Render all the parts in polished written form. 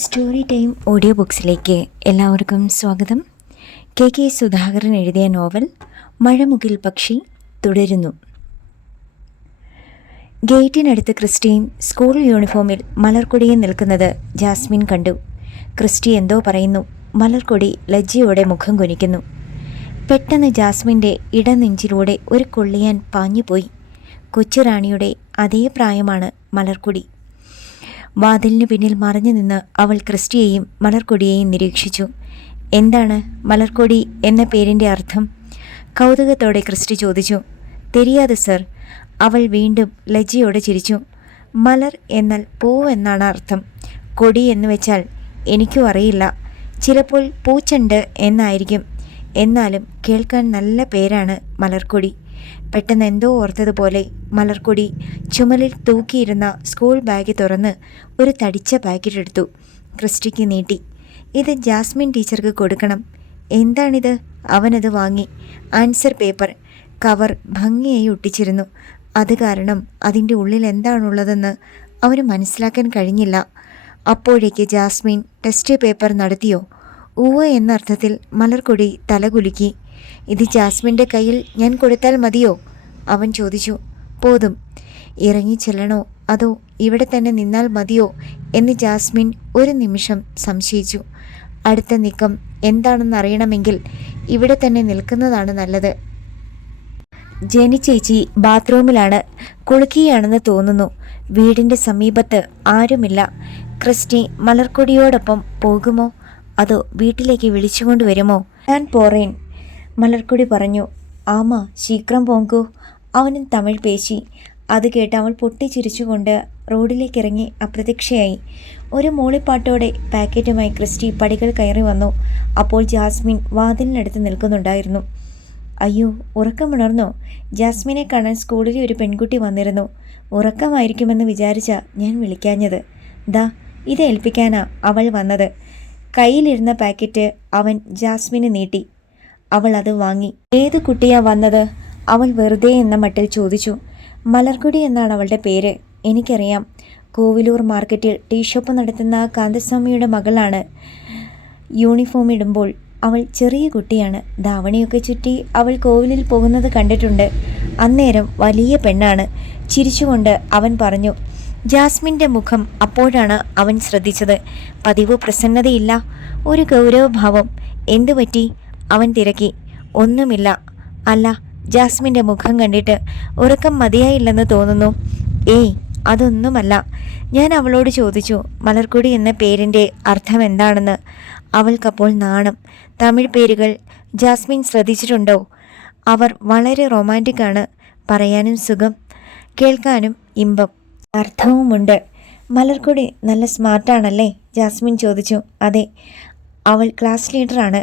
Story time audio ബുക്സിലേക്ക് എല്ലാവർക്കും സ്വാഗതം. K Sudhakaran എഴുതിയ നോവൽ മഴമുകിൽ പക്ഷി തുടരുന്നു. ഗേറ്റിനടുത്ത് ക്രിസ്റ്റിയും സ്കൂൾ യൂണിഫോമിൽ മലർക്കൊടിയിൽ നിൽക്കുന്നത് ജാസ്മിൻ കണ്ടു. ക്രിസ്റ്റി എന്തോ പറയുന്നു. മലർക്കൊടി ലജ്ജയോടെ മുഖം കുനിക്കുന്നു. പെട്ടെന്ന് ജാസ്മിൻ്റെ ഇടനെഞ്ചിലൂടെ ഒരു കൊള്ളിയാൻ പാഞ്ഞുപോയി. കൊച്ചുറാണിയുടെ അതേ പ്രായമാണ് മലർക്കൊടി. വാതിലിന് പിന്നിൽ മറഞ്ഞു നിന്ന് അവൾ ക്രിസ്റ്റിയെയും മലർക്കൊടിയെയും നിരീക്ഷിച്ചു. എന്താണ് മലർക്കൊടി എന്ന പേരിൻ്റെ അർത്ഥം? കൗതുകത്തോടെ ക്രിസ്റ്റി ചോദിച്ചു. തെരിയാതെ സർ. അവൾ വീണ്ടും ലജ്ജയോടെ ചിരിച്ചു. മലർ എന്നാൽ പൂവ് എന്നാണ് അർത്ഥം. കൊടി എന്ന് വെച്ചാൽ എനിക്കും അറിയില്ല. ചിലപ്പോൾ പൂച്ചെണ്ട് എന്നായിരിക്കും. എന്നാലും കേൾക്കാൻ നല്ല പേരാണ് മലർക്കൊടി. പെട്ടെന്ന് എന്തോ ഓർത്തതുപോലെ മലർക്കൊടി ചുമലിൽ തൂക്കിയിരുന്ന സ്കൂൾ ബാഗ് തുറന്ന് ഒരു തടിച്ച പാക്കറ്റ് എടുത്തു. ക്രിസ്റ്റിക്ക് നീട്ടി. ഇത് ജാസ്മിൻ ടീച്ചർക്ക് കൊടുക്കണം. എന്താണിത്? അവനത് വാങ്ങി. Answer paper. കവർ ഭംഗിയായി ഒട്ടിച്ചിരുന്നു. അത് കാരണം അതിൻ്റെ ഉള്ളിൽ എന്താണുള്ളതെന്ന് അവന് മനസ്സിലാക്കാൻ കഴിഞ്ഞില്ല. അപ്പോഴേക്ക് ജാസ്മിൻ ടെസ്റ്റ് പേപ്പർ നടത്തിയോ? ഊവ എന്നർത്ഥത്തിൽ മലർക്കൊടി തലകുലുക്കി. ഇത് ജാസ്മിൻ്റെ കയ്യിൽ ഞാൻ കൊടുത്താൽ മതിയോ? അവൻ ചോദിച്ചു. പോതും. ഇറങ്ങി ചെല്ലണോ അതോ ഇവിടെ തന്നെ നിന്നാൽ മതിയോ എന്ന് ജാസ്മിൻ ഒരു നിമിഷം സംശയിച്ചു. അടുത്ത നീക്കം എന്താണെന്നറിയണമെങ്കിൽ ഇവിടെ തന്നെ നിൽക്കുന്നതാണ് നല്ലത്. ജെനി ചേച്ചി ബാത്റൂമിലാണ്. കുളിക്കുകയാണെന്ന് തോന്നുന്നു. വീടിൻ്റെ സമീപത്ത് ആരുമില്ല. ക്രിസ്റ്റി മലർക്കൊടിയോടൊപ്പം പോകുമോ അതോ വീട്ടിലേക്ക് വിളിച്ചുകൊണ്ട് വരുമോ? ഞാൻ പോറേൻ, മലർക്കൊടി പറഞ്ഞു. ആമാ ശീക്രം പോങ്കു. അവനും തമിഴ് പേശി. അത് കേട്ട് അവൾ പൊട്ടിച്ചിരിച്ചുകൊണ്ട് റോഡിലേക്കിറങ്ങി അപ്രത്യക്ഷയായി. ഒരു മൂളിപ്പാട്ടോടെ പാക്കറ്റുമായി ക്രിസ്റ്റി പടികൾ കയറി വന്നു. അപ്പോൾ ജാസ്മിൻ വാതിലിനടുത്ത് നിൽക്കുന്നുണ്ടായിരുന്നു. അയ്യോ, ഉറക്കമുണർന്നോ? ജാസ്മിനെ കാണാൻ സ്കൂളിലെ ഒരു പെൺകുട്ടി വന്നിരുന്നു. ഉറക്കമായിരിക്കുമെന്ന് വിചാരിച്ച ഞാൻ വിളിക്കാഞ്ഞത്. ദാ ഇത് ഏൽപ്പിക്കാനാ അവൾ വന്നത്. കയ്യിലിരുന്ന പാക്കറ്റ് അവൻ ജാസ്മിന് നീട്ടി. അവൾ അത് വാങ്ങി. ഏത് കുട്ടിയാ വന്നത്? അവൾ വെറുതെ എന്ന മട്ടിൽ ചോദിച്ചു. മലർക്കൊടി എന്നാണ് അവളുടെ പേര്. എനിക്കറിയാം. കോവിലൂർ മാർക്കറ്റിൽ ടീ ഷോപ്പ് നടത്തുന്ന കാന്തസ്വാമിയുടെ മകളാണ്. യൂണിഫോം ഇടുമ്പോൾ അവൾ ചെറിയ കുട്ടിയാണ്. ധാവണിയൊക്കെ ചുറ്റി അവൾ കോവിലിൽ പോകുന്നത് കണ്ടിട്ടുണ്ട്. അന്നേരം വലിയ പെണ്ണാണ്. ചിരിച്ചുകൊണ്ട് അവൻ പറഞ്ഞു. ജാസ്മിൻ്റെ മുഖം അപ്പോഴാണ് അവൻ ശ്രദ്ധിച്ചത്. പതിവ് പ്രസന്നതയില്ല, ഒരു ഗൗരവഭാവം. എന്തു പറ്റി? അവൻ തിരക്കി. ഒന്നുമില്ല. അല്ല, ജാസ്മിൻ്റെ മുഖം കണ്ടിട്ട് ഉറക്കം മതിയായില്ലെന്ന് തോന്നുന്നു. ഏയ്, അതൊന്നുമല്ല. ഞാൻ അവളോട് ചോദിച്ചു മലർക്കൊടി എന്ന പേരിൻ്റെ അർത്ഥം എന്താണെന്ന്. അവൾക്കപ്പോൾ നാണം. തമിഴ് പേരുകൾ ജാസ്മിൻ ശ്രദ്ധിച്ചിട്ടുണ്ടോ? അവർ വളരെ റൊമാൻറ്റിക്കാണ്. പറയാനും സുഖം, കേൾക്കാനും ഇമ്പം, അർത്ഥവുമുണ്ട്. മലർക്കൊടി നല്ല സ്മാർട്ടാണല്ലേ? ജാസ്മിൻ ചോദിച്ചു. അതെ, അവൾ ക്ലാസ് ലീഡറാണ്.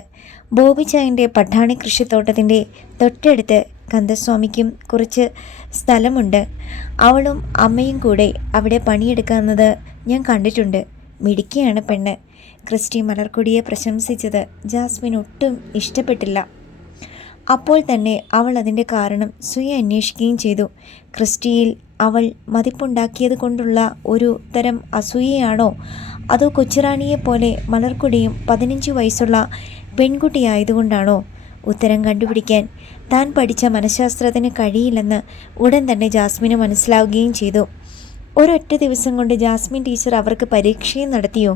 ബോബി ചായൻ്റെ പട്ടാണി കൃഷിത്തോട്ടത്തിൻ്റെ തൊട്ടടുത്ത് കന്തസ്വാമിക്കും കുറച്ച് സ്ഥലമുണ്ട്. അവളും അമ്മയും കൂടെ അവിടെ പണിയെടുക്കുന്നത് ഞാൻ കണ്ടിട്ടുണ്ട്. മിടുക്കിയാണ് പെണ്ണ്. ക്രിസ്റ്റി മലർക്കൊടിയെ പ്രശംസിച്ചത് ജാസ്മിൻ ഒട്ടും ഇഷ്ടപ്പെട്ടില്ല. അപ്പോൾ തന്നെ അവൾ അതിൻ്റെ കാരണം സ്വയം അന്വേഷിക്കുകയും ചെയ്തു. ക്രിസ്റ്റിയിൽ അവൾ മതിപ്പുണ്ടാക്കിയത് കൊണ്ടുള്ള ഒരു തരം അസൂയയാണോ അതോ കൊച്ചുറാണിയെപ്പോലെ മലർക്കൊടിയും 15 വയസ്സുള്ള പെൺകുട്ടിയായതുകൊണ്ടാണോ? ഉത്തരം കണ്ടുപിടിക്കാൻ താൻ പഠിച്ച മനഃശാസ്ത്രത്തിന് കഴിയില്ലെന്ന് ഉടൻ തന്നെ ജാസ്മിന് മനസ്സിലാവുകയും ചെയ്തു. ഒരൊറ്റ ദിവസം കൊണ്ട് ജാസ്മിൻ ടീച്ചർ അവർക്ക് പരീക്ഷയും നടത്തിയോ?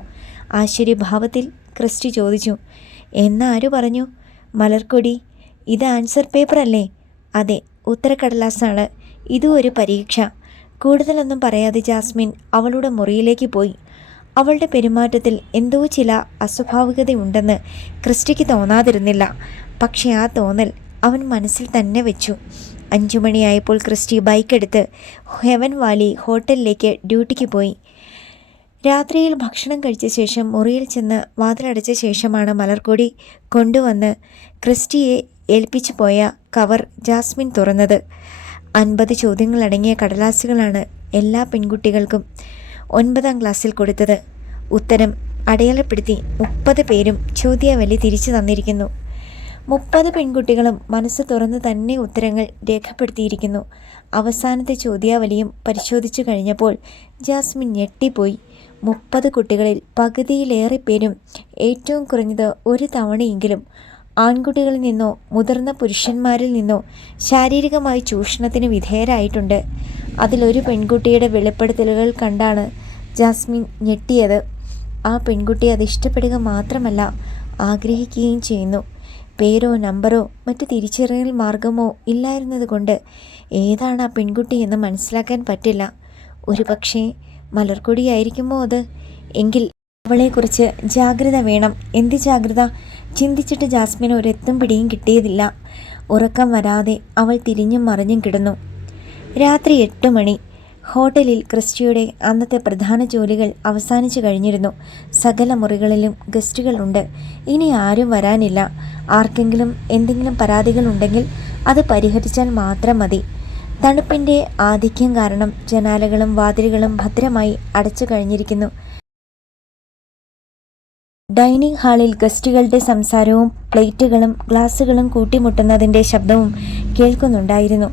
ആശ്ചര്യഭാവത്തിൽ ക്രിസ്റ്റി ചോദിച്ചു. എന്നാരു പറഞ്ഞു? മലർക്കൊടി, ഇത് ആൻസർ പേപ്പർ അല്ലേ? അതെ, ഉത്തരക്കടലാസാണ്. ഇതും ഒരു പരീക്ഷ. കൂടുതലൊന്നും പറയാതെ ജാസ്മിൻ അവളുടെ മുറിയിലേക്ക് പോയി. അവളുടെ പെരുമാറ്റത്തിൽ എന്തോ ചില അസ്വാഭാവികതയുണ്ടെന്ന് ക്രിസ്റ്റിക്ക് തോന്നാതിരുന്നില്ല. പക്ഷേ ആ തോന്നൽ അവൻ മനസ്സിൽ തന്നെ വെച്ചു. 5 മണിയായപ്പോൾ ക്രിസ്റ്റി ബൈക്കെടുത്ത് ഹെവൻ വാലി ഹോട്ടലിലേക്ക് ഡ്യൂട്ടിക്ക് പോയി. രാത്രിയിൽ ഭക്ഷണം കഴിച്ച ശേഷം മുറിയിൽ ചെന്ന് വാതിലടച്ച ശേഷമാണ് മലർക്കൊടി കൊണ്ടുവന്ന് ക്രിസ്റ്റിയെ ഏൽപ്പിച്ചു പോയ കവർ ജാസ്മിൻ തുറന്നത്. 50 ചോദ്യങ്ങളടങ്ങിയ കടലാസുകളാണ് എല്ലാ പെൺകുട്ടികൾക്കും 9ാം ക്ലാസ്സിൽ കൊടുത്തത്. ഉത്തരം അടയാളപ്പെടുത്തി 30 പേരും ചോദ്യാവലി തിരിച്ചു തന്നിരിക്കുന്നു. 30 പെൺകുട്ടികളും മനസ്സ് തുറന്ന് തന്നെ ഉത്തരങ്ങൾ രേഖപ്പെടുത്തിയിരിക്കുന്നു. അവസാനത്തെ ചോദ്യാവലിയും പരിശോധിച്ചു കഴിഞ്ഞപ്പോൾ ജാസ്മിൻ ഞെട്ടിപ്പോയി. 30 കുട്ടികളിൽ പകുതിയിലേറെ പേരും ഏറ്റവും കുറഞ്ഞത് ഒരു തവണയെങ്കിലും ആൺകുട്ടികളിൽ നിന്നോ മുതിർന്ന പുരുഷന്മാരിൽ നിന്നോ ശാരീരികമായി ചൂഷണത്തിന് വിധേയരായിട്ടുണ്ട്. അതിലൊരു പെൺകുട്ടിയുടെ വെളിപ്പെടുത്തലുകൾ കണ്ടാണ് ജാസ്മിൻ ഞെട്ടിയത്. ആ പെൺകുട്ടി അത് ഇഷ്ടപ്പെടുക മാത്രമല്ല, ആഗ്രഹിക്കുകയും ചെയ്യുന്നു. പേരോ നമ്പറോ മറ്റ് തിരിച്ചറിയൽ മാർഗമോ ഇല്ലായിരുന്നത് കൊണ്ട് ഏതാണ് ആ പെൺകുട്ടി എന്ന് മനസ്സിലാക്കാൻ പറ്റില്ല. ഒരുപക്ഷേ മലർക്കൊടിയായിരിക്കുമോ അത്? എങ്കിൽ അവളെക്കുറിച്ച് ജാഗ്രത വേണം. എന്ത് ജാഗ്രത? ചിന്തിച്ചിട്ട് ജാസ്മിന് ഒരെത്തും പിടിയും കിട്ടിയതില്ല. ഉറക്കം വരാതെ അവൾ തിരിഞ്ഞും മറിഞ്ഞും കിടന്നു. രാത്രി 8 മണി. ഹോട്ടലിൽ ക്രിസ്റ്റിയുടെ അന്നത്തെ പ്രധാന ജോലികൾ അവസാനിച്ചു കഴിഞ്ഞിരുന്നു. സകല മുറികളിലും ഗസ്റ്റുകളുണ്ട്. ഇനി ആരും വരാനില്ല. ആർക്കെങ്കിലും എന്തെങ്കിലും പരാതികൾ ഉണ്ടെങ്കിൽ അത് പരിഹരിച്ചാൽ മാത്രം മതി. തണുപ്പിൻ്റെ ആധിക്യം കാരണം ജനാലകളും വാതിലുകളും ഭദ്രമായി അടച്ചു കഴിഞ്ഞിരിക്കുന്നു. ഡൈനിങ് ഹാളിൽ ഗസ്റ്റുകളുടെ സംസാരവും പ്ലേറ്റുകളും ഗ്ലാസുകളും കൂട്ടിമുട്ടുന്നതിൻ്റെ ശബ്ദവും കേൾക്കുന്നുണ്ടായിരുന്നു.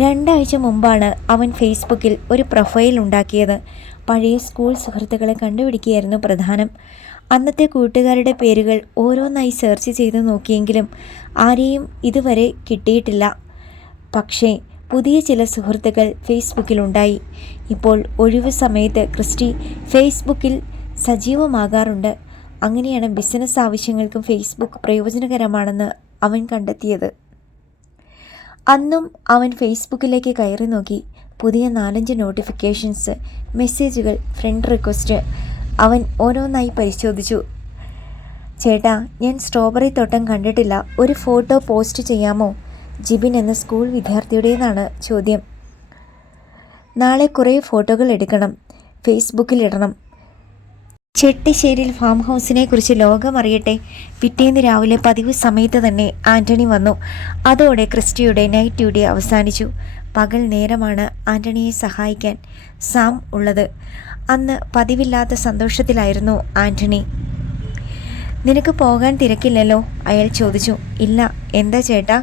2 ആഴ്ച മുമ്പാണ് അവൻ ഫേസ്ബുക്കിൽ ഒരു പ്രൊഫൈൽ ഉണ്ടാക്കിയത്. പഴയ സ്കൂൾ സുഹൃത്തുക്കളെ കണ്ടുപിടിക്കുകയായിരുന്നു പ്രധാനം. അന്നത്തെ കൂട്ടുകാരുടെ പേരുകൾ ഓരോന്നായി സെർച്ച് ചെയ്ത് നോക്കിയെങ്കിലും ആരെയും ഇതുവരെ കിട്ടിയിട്ടില്ല. പക്ഷേ പുതിയ ചില സുഹൃത്തുക്കൾ ഫേസ്ബുക്കിലുണ്ടായി. ഇപ്പോൾ ഒഴിവു സമയത്ത് ക്രിസ്റ്റി ഫേസ്ബുക്കിൽ സജീവമാകാറുണ്ട്. അങ്ങനെയാണ് ബിസിനസ് ആവശ്യങ്ങൾക്കും ഫേസ്ബുക്ക് പ്രയോജനകരമാണെന്ന് അവൻ കണ്ടെത്തിയത്. അന്നും അവൻ ഫേസ്ബുക്കിലേക്ക് കയറി നോക്കി. പുതിയ 4-5 നോട്ടിഫിക്കേഷൻസ്, മെസ്സേജുകൾ, ഫ്രണ്ട് റിക്വസ്റ്റ്. അവൻ ഓരോന്നായി പരിശോധിച്ചു. ചേട്ടാ, ഞാൻ സ്ട്രോബെറി തോട്ടം കണ്ടിട്ടില്ല. ഒരു ഫോട്ടോ പോസ്റ്റ് ചെയ്യാമോ? ജിബിൻ എന്ന സ്കൂൾ വിദ്യാർത്ഥിയുടേതാണ് ചോദ്യം. നാളെ കുറേ ഫോട്ടോകൾ എടുക്കണം, ഫേസ്ബുക്കിൽ ഇടണം. ചെട്ടിശ്ശേരിയിൽ ഫാം ഹൗസിനെ കുറിച്ച് ലോകമറിയട്ടെ. പിറ്റേന്ന് രാവിലെ പതിവ് സമയത്ത് തന്നെ ആൻ്റണി വന്നു. അതോടെ ക്രിസ്റ്റിയുടെ നൈറ്റ് ഡ്യൂട്ടി അവസാനിച്ചു. പകൽ നേരമാണ് ആൻ്റണിയെ സഹായിക്കാൻ സാം ഉള്ളത്. അന്ന് പതിവില്ലാത്ത സന്തോഷത്തിലായിരുന്നു ആൻ്റണി. നിനക്ക് പോകാൻ തിരക്കില്ലല്ലോ? അയാൾ ചോദിച്ചു. ഇല്ല. എന്താ ചേട്ടാ?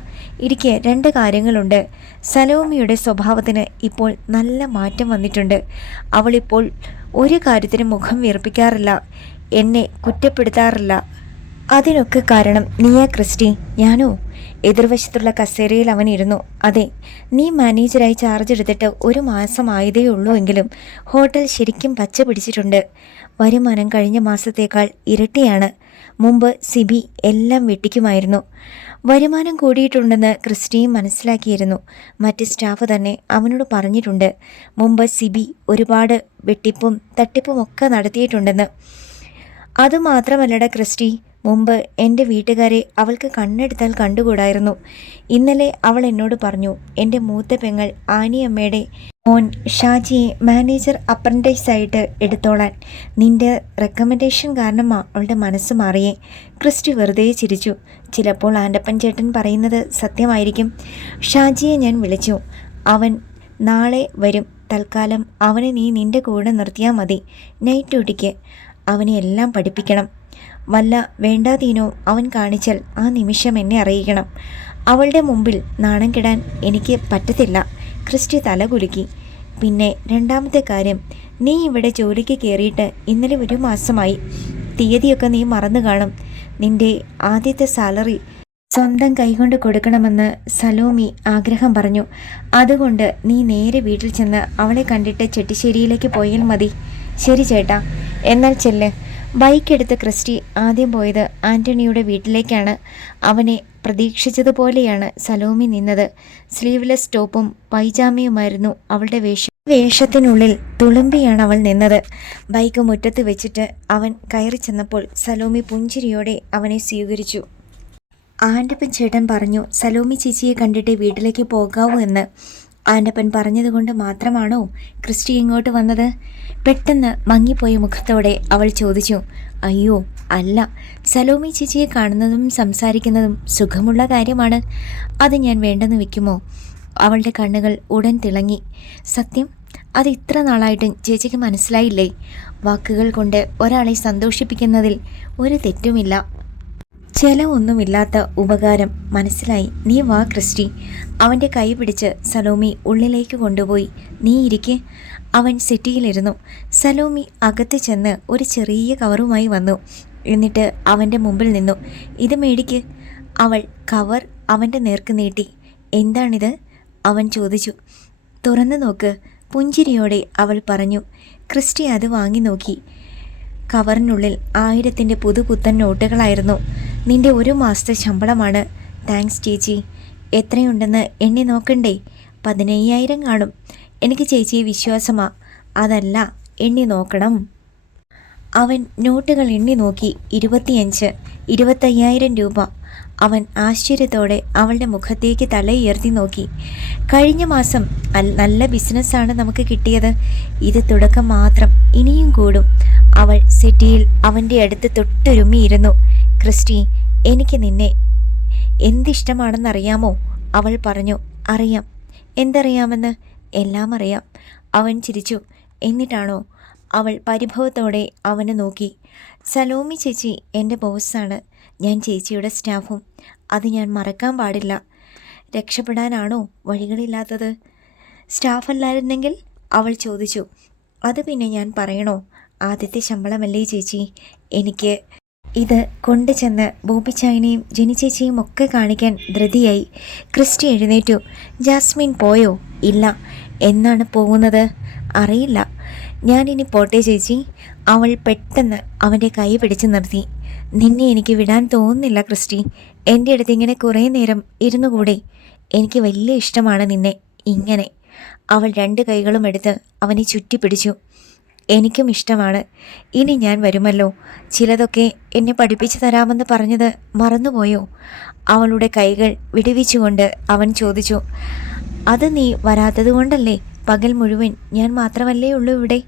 ഇരിക്കെ 2 കാര്യങ്ങളുണ്ട്. സലോമിയുടെ സ്വഭാവത്തിന് ഇപ്പോൾ നല്ല മാറ്റം വന്നിട്ടുണ്ട്. അവളിപ്പോൾ ഒരു കാര്യത്തിന് മുഖം വീർപ്പിക്കാറില്ല, എന്നെ കുറ്റപ്പെടുത്താറില്ല. അതിനൊക്കെ കാരണം നീയാ ക്രിസ്റ്റി. ഞാനോ? എതിർവശത്തുള്ള കസേരയിൽ അവൻ ഇരുന്നു. അതെ, നീ മാനേജറായി ചാർജ് എടുത്തിട്ട് 1 മാസമായതേ ഉള്ളൂ എങ്കിലും ഹോട്ടൽ ശരിക്കും പച്ച പിടിച്ചിട്ടുണ്ട്. വരുമാനം കഴിഞ്ഞ മാസത്തേക്കാൾ ഇരട്ടിയാണ്. മുമ്പ് സിബി എല്ലാം വെട്ടിക്കുമായിരുന്നു. വരുമാനം കൂടിയിട്ടുണ്ടെന്ന് ക്രിസ്റ്റിയും മനസ്സിലാക്കിയിരുന്നു. മറ്റ് സ്റ്റാഫ് തന്നെ അവനോട് പറഞ്ഞിട്ടുണ്ട്. മുമ്പ് സിബി ഒരുപാട് വെട്ടിപ്പും തട്ടിപ്പുമൊക്കെ നടത്തിയിട്ടുണ്ടെന്ന്. അതുമാത്രമല്ലട ക്രിസ്റ്റി, മുമ്പ് എൻ്റെ വീട്ടുകാരെ അവൾക്ക് കണ്ണെടുത്താൽ കണ്ടുകൂടായിരുന്നു. ഇന്നലെ അവൾ എന്നോട് പറഞ്ഞു, എൻ്റെ മൂത്ത പെങ്ങൾ ആനിയമ്മയുടെ മോൻ ഷാജിയെ മാനേജർ അപ്രൻറ്റൈസായിട്ട് എടുത്തോളാൻ. നിൻ്റെ റെക്കമെൻഡേഷൻ കാരണമാണ് അവളുടെ മനസ്സ് മാറിയേ. ക്രിസ്റ്റി വെറുതെ ചിരിച്ചു. ചിലപ്പോൾ ആൻ്റപ്പൻ ചേട്ടൻ പറയുന്നത് സത്യമായിരിക്കും. ഷാജിയെ ഞാൻ വിളിച്ചു. അവൻ നാളെ വരും. തൽക്കാലം അവനെ നീ നിൻ്റെ കൂടെ നിർത്തിയാൽ മതി. നൈറ്റ് ഡ്യൂട്ടിക്ക്. അവനെ എല്ലാം പഠിപ്പിക്കണം. വല്ല വേണ്ടാതീനോ അവൻ കാണിച്ചാൽ ആ നിമിഷം എന്നെ അറിയിക്കണം. അവളുടെ മുമ്പിൽ നാണം കെടാൻ എനിക്ക് പറ്റത്തില്ല. ക്രിസ്റ്റി തല കുലുക്കി. പിന്നെ 2ാമത്തെ കാര്യം, നീ ഇവിടെ ജോലിക്ക് കയറിയിട്ട് ഇന്നലെ 1 മാസമായി. തീയതിയൊക്കെ നീ മറന്നു കാണും. നിൻ്റെ ആദ്യത്തെ സാലറി സ്വന്തം കൈകൊണ്ട് കൊടുക്കണമെന്ന് സലോമി ആഗ്രഹം പറഞ്ഞു. അതുകൊണ്ട് നീ നേരെ വീട്ടിൽ ചെന്ന് അവളെ കണ്ടിട്ട് ചെട്ടിശ്ശേരിയിലേക്ക് പോയാൽ മതി. ശരി ചേട്ടാ, എന്നാൽ ചെല്ല്. ബൈക്കെടുത്ത് ക്രിസ്റ്റി ആദ്യം പോയത് ആൻ്റണിയുടെ വീട്ടിലേക്കാണ്. അവനെ പ്രതീക്ഷിച്ചതുപോലെയാണ് സലോമി നിന്നത്. സ്ലീവ്ലെസ് ടോപ്പും പൈജാമയുമായിരുന്നു അവളുടെ വേഷം. വേഷത്തിനുള്ളിൽ തുളുമ്പിയാണ് അവൾ നിന്നത്. ബൈക്ക് മുറ്റത്ത് വെച്ചിട്ട് അവൻ കയറി ചെന്നപ്പോൾ സലോമി പുഞ്ചിരിയോടെ അവനെ സ്വീകരിച്ചു. ആൻ്റപ്പൻ ചേട്ടൻ പറഞ്ഞു സലോമി ചേച്ചിയെ കണ്ടിട്ട് വീട്ടിലേക്ക് പോകാവൂ എന്ന്. ആൻ്റപ്പൻ പറഞ്ഞതുകൊണ്ട് മാത്രമാണോ ക്രിസ്റ്റി ഇങ്ങോട്ട് വന്നത്? പെട്ടെന്ന് മങ്ങിപ്പോയ മുഖത്തോടെ അവൾ ചോദിച്ചു. അയ്യോ അല്ല, സലോമി ചേച്ചിയെ കാണുന്നതും സംസാരിക്കുന്നതും സുഖമുള്ള കാര്യമാണ്. അത് ഞാൻ വേണ്ടെന്ന് വെക്കുമോ? അവളുടെ കണ്ണുകൾ ഉടൻ തിളങ്ങി. സത്യം, അത് ഇത്ര നാളായിട്ടും ചേച്ചിക്ക് മനസ്സിലായില്ലേ? വാക്കുകൾ കൊണ്ട് ഒരാളെ സന്തോഷിപ്പിക്കുന്നതിൽ ഒരു തെറ്റുമില്ല. ചെലവൊന്നുമില്ലാത്ത ഉപകാരം. മനസ്സിലായി. നീ വാ ക്രിസ്റ്റി. അവൻ്റെ കൈ പിടിച്ച് സലോമി ഉള്ളിലേക്ക് കൊണ്ടുപോയി. നീ ഇരിക്കെ. അവൻ സെറ്റിയിലിരുന്നു. സലോമി അകത്ത് ചെന്ന് ഒരു ചെറിയ കവറുമായി വന്നു. എന്നിട്ട് അവൻ്റെ മുമ്പിൽ നിന്നു. ഇത് മേടിക്ക്. അവൾ കവർ അവൻ്റെ നേർക്ക് നീട്ടി. എന്താണിത്? അവൻ ചോദിച്ചു. തുറന്നു നോക്ക്, പുഞ്ചിരിയോടെ അവൾ പറഞ്ഞു. ക്രിസ്റ്റി അത് വാങ്ങി നോക്കി. കവറിനുള്ളിൽ 1000-ൻ്റെ പുതുപുത്തൻ നോട്ടുകളായിരുന്നു. നിന്റെ 1 മാസത്തെ ശമ്പളമാണ്. താങ്ക്സ് ചേച്ചി. എത്രയുണ്ടെന്ന് എണ്ണി നോക്കണ്ടേ? 15,000 കാണും. എനിക്ക് ചേച്ചിയെ വിശ്വാസമാ. അതല്ല, എണ്ണി നോക്കണം. അവൻ നോട്ടുകൾ എണ്ണി നോക്കി. 25, 25,000 രൂപ. അവൻ ആശ്ചര്യത്തോടെ അവളുടെ മുഖത്തേക്ക് തലയുയർത്തി നോക്കി. കഴിഞ്ഞ മാസം നല്ല ബിസിനസ്സാണ് നമുക്ക് കിട്ടിയത്. ഇത് തുടക്കം മാത്രം, ഇനിയും കൂടും. അവൾ സെറ്റിയിൽ അവൻ്റെ അടുത്ത് തൊട്ടുരുമ്മിയിരുന്നു. ക്രിസ്റ്റി, എനിക്ക് നിന്നെ എന്തിഷ്ടമാണെന്നറിയാമോ? അവൾ പറഞ്ഞു. അറിയാം. എന്തറിയാമെന്ന്? എല്ലാം അറിയാം. അവൻ ചിരിച്ചു. എന്നിട്ടാണോ? അവൾ പരിഭവത്തോടെ അവനെ നോക്കി. സലോമി ചേച്ചി എൻ്റെ ബോസാണ്. ഞാൻ ചേച്ചിയുടെ സ്റ്റാഫും. അത് ഞാൻ മറക്കാൻ പാടില്ല. രക്ഷപ്പെടാനാണോ വഴികളില്ലാത്തത്? സ്റ്റാഫല്ലായിരുന്നെങ്കിൽ? അവൾ ചോദിച്ചു. അത് പിന്നെ ഞാൻ പറയണോ? ആദ്യത്തെ ശമ്പളമല്ലേ ചേച്ചി. എനിക്ക് ഇത് കൊണ്ടു ചെന്ന് ബോബിച്ചായനെയും ജെനി ചേച്ചിയും ഒക്കെ കാണിക്കാൻ ധൃതിയായി. ക്രിസ്റ്റി എഴുന്നേറ്റു. ജാസ്മിൻ പോയോ? ഇല്ല. എന്നാണ് പോകുന്നത്? അറിയില്ല. ഞാനിനി പോട്ടെ ചേച്ചി. അവൾ പെട്ടെന്ന് അവൻ്റെ കൈ പിടിച്ചു നിർത്തി. നിന്നെ എനിക്ക് വിടാൻ തോന്നുന്നില്ല ക്രിസ്റ്റി. എൻ്റെ അടുത്ത് ഇങ്ങനെ കുറേ നേരം ഇരുന്നുകൂടെ? എനിക്ക് വലിയ ഇഷ്ടമാണ് നിന്നെ ഇങ്ങനെ. അവൾ 2 കൈകളും എടുത്ത് അവനെ ചുറ്റിപ്പിടിച്ചു. എനിക്കും ഇഷ്ടമാണ്. ഇനി ഞാൻ വരുമല്ലോ. ചിലതൊക്കെ എന്നെ പഠിപ്പിച്ചു തരാമെന്ന് പറഞ്ഞത് മറന്നുപോയോ? അവളുടെ കൈകൾ വിടുവിച്ചുകൊണ്ട് അവൻ ചോദിച്ചു. അത് നീ വരാത്തത് കൊണ്ടല്ലേ? പകൽ മുഴുവൻ ഞാൻ മാത്രമല്ലേ ഉള്ളൂ ഇവിടെ.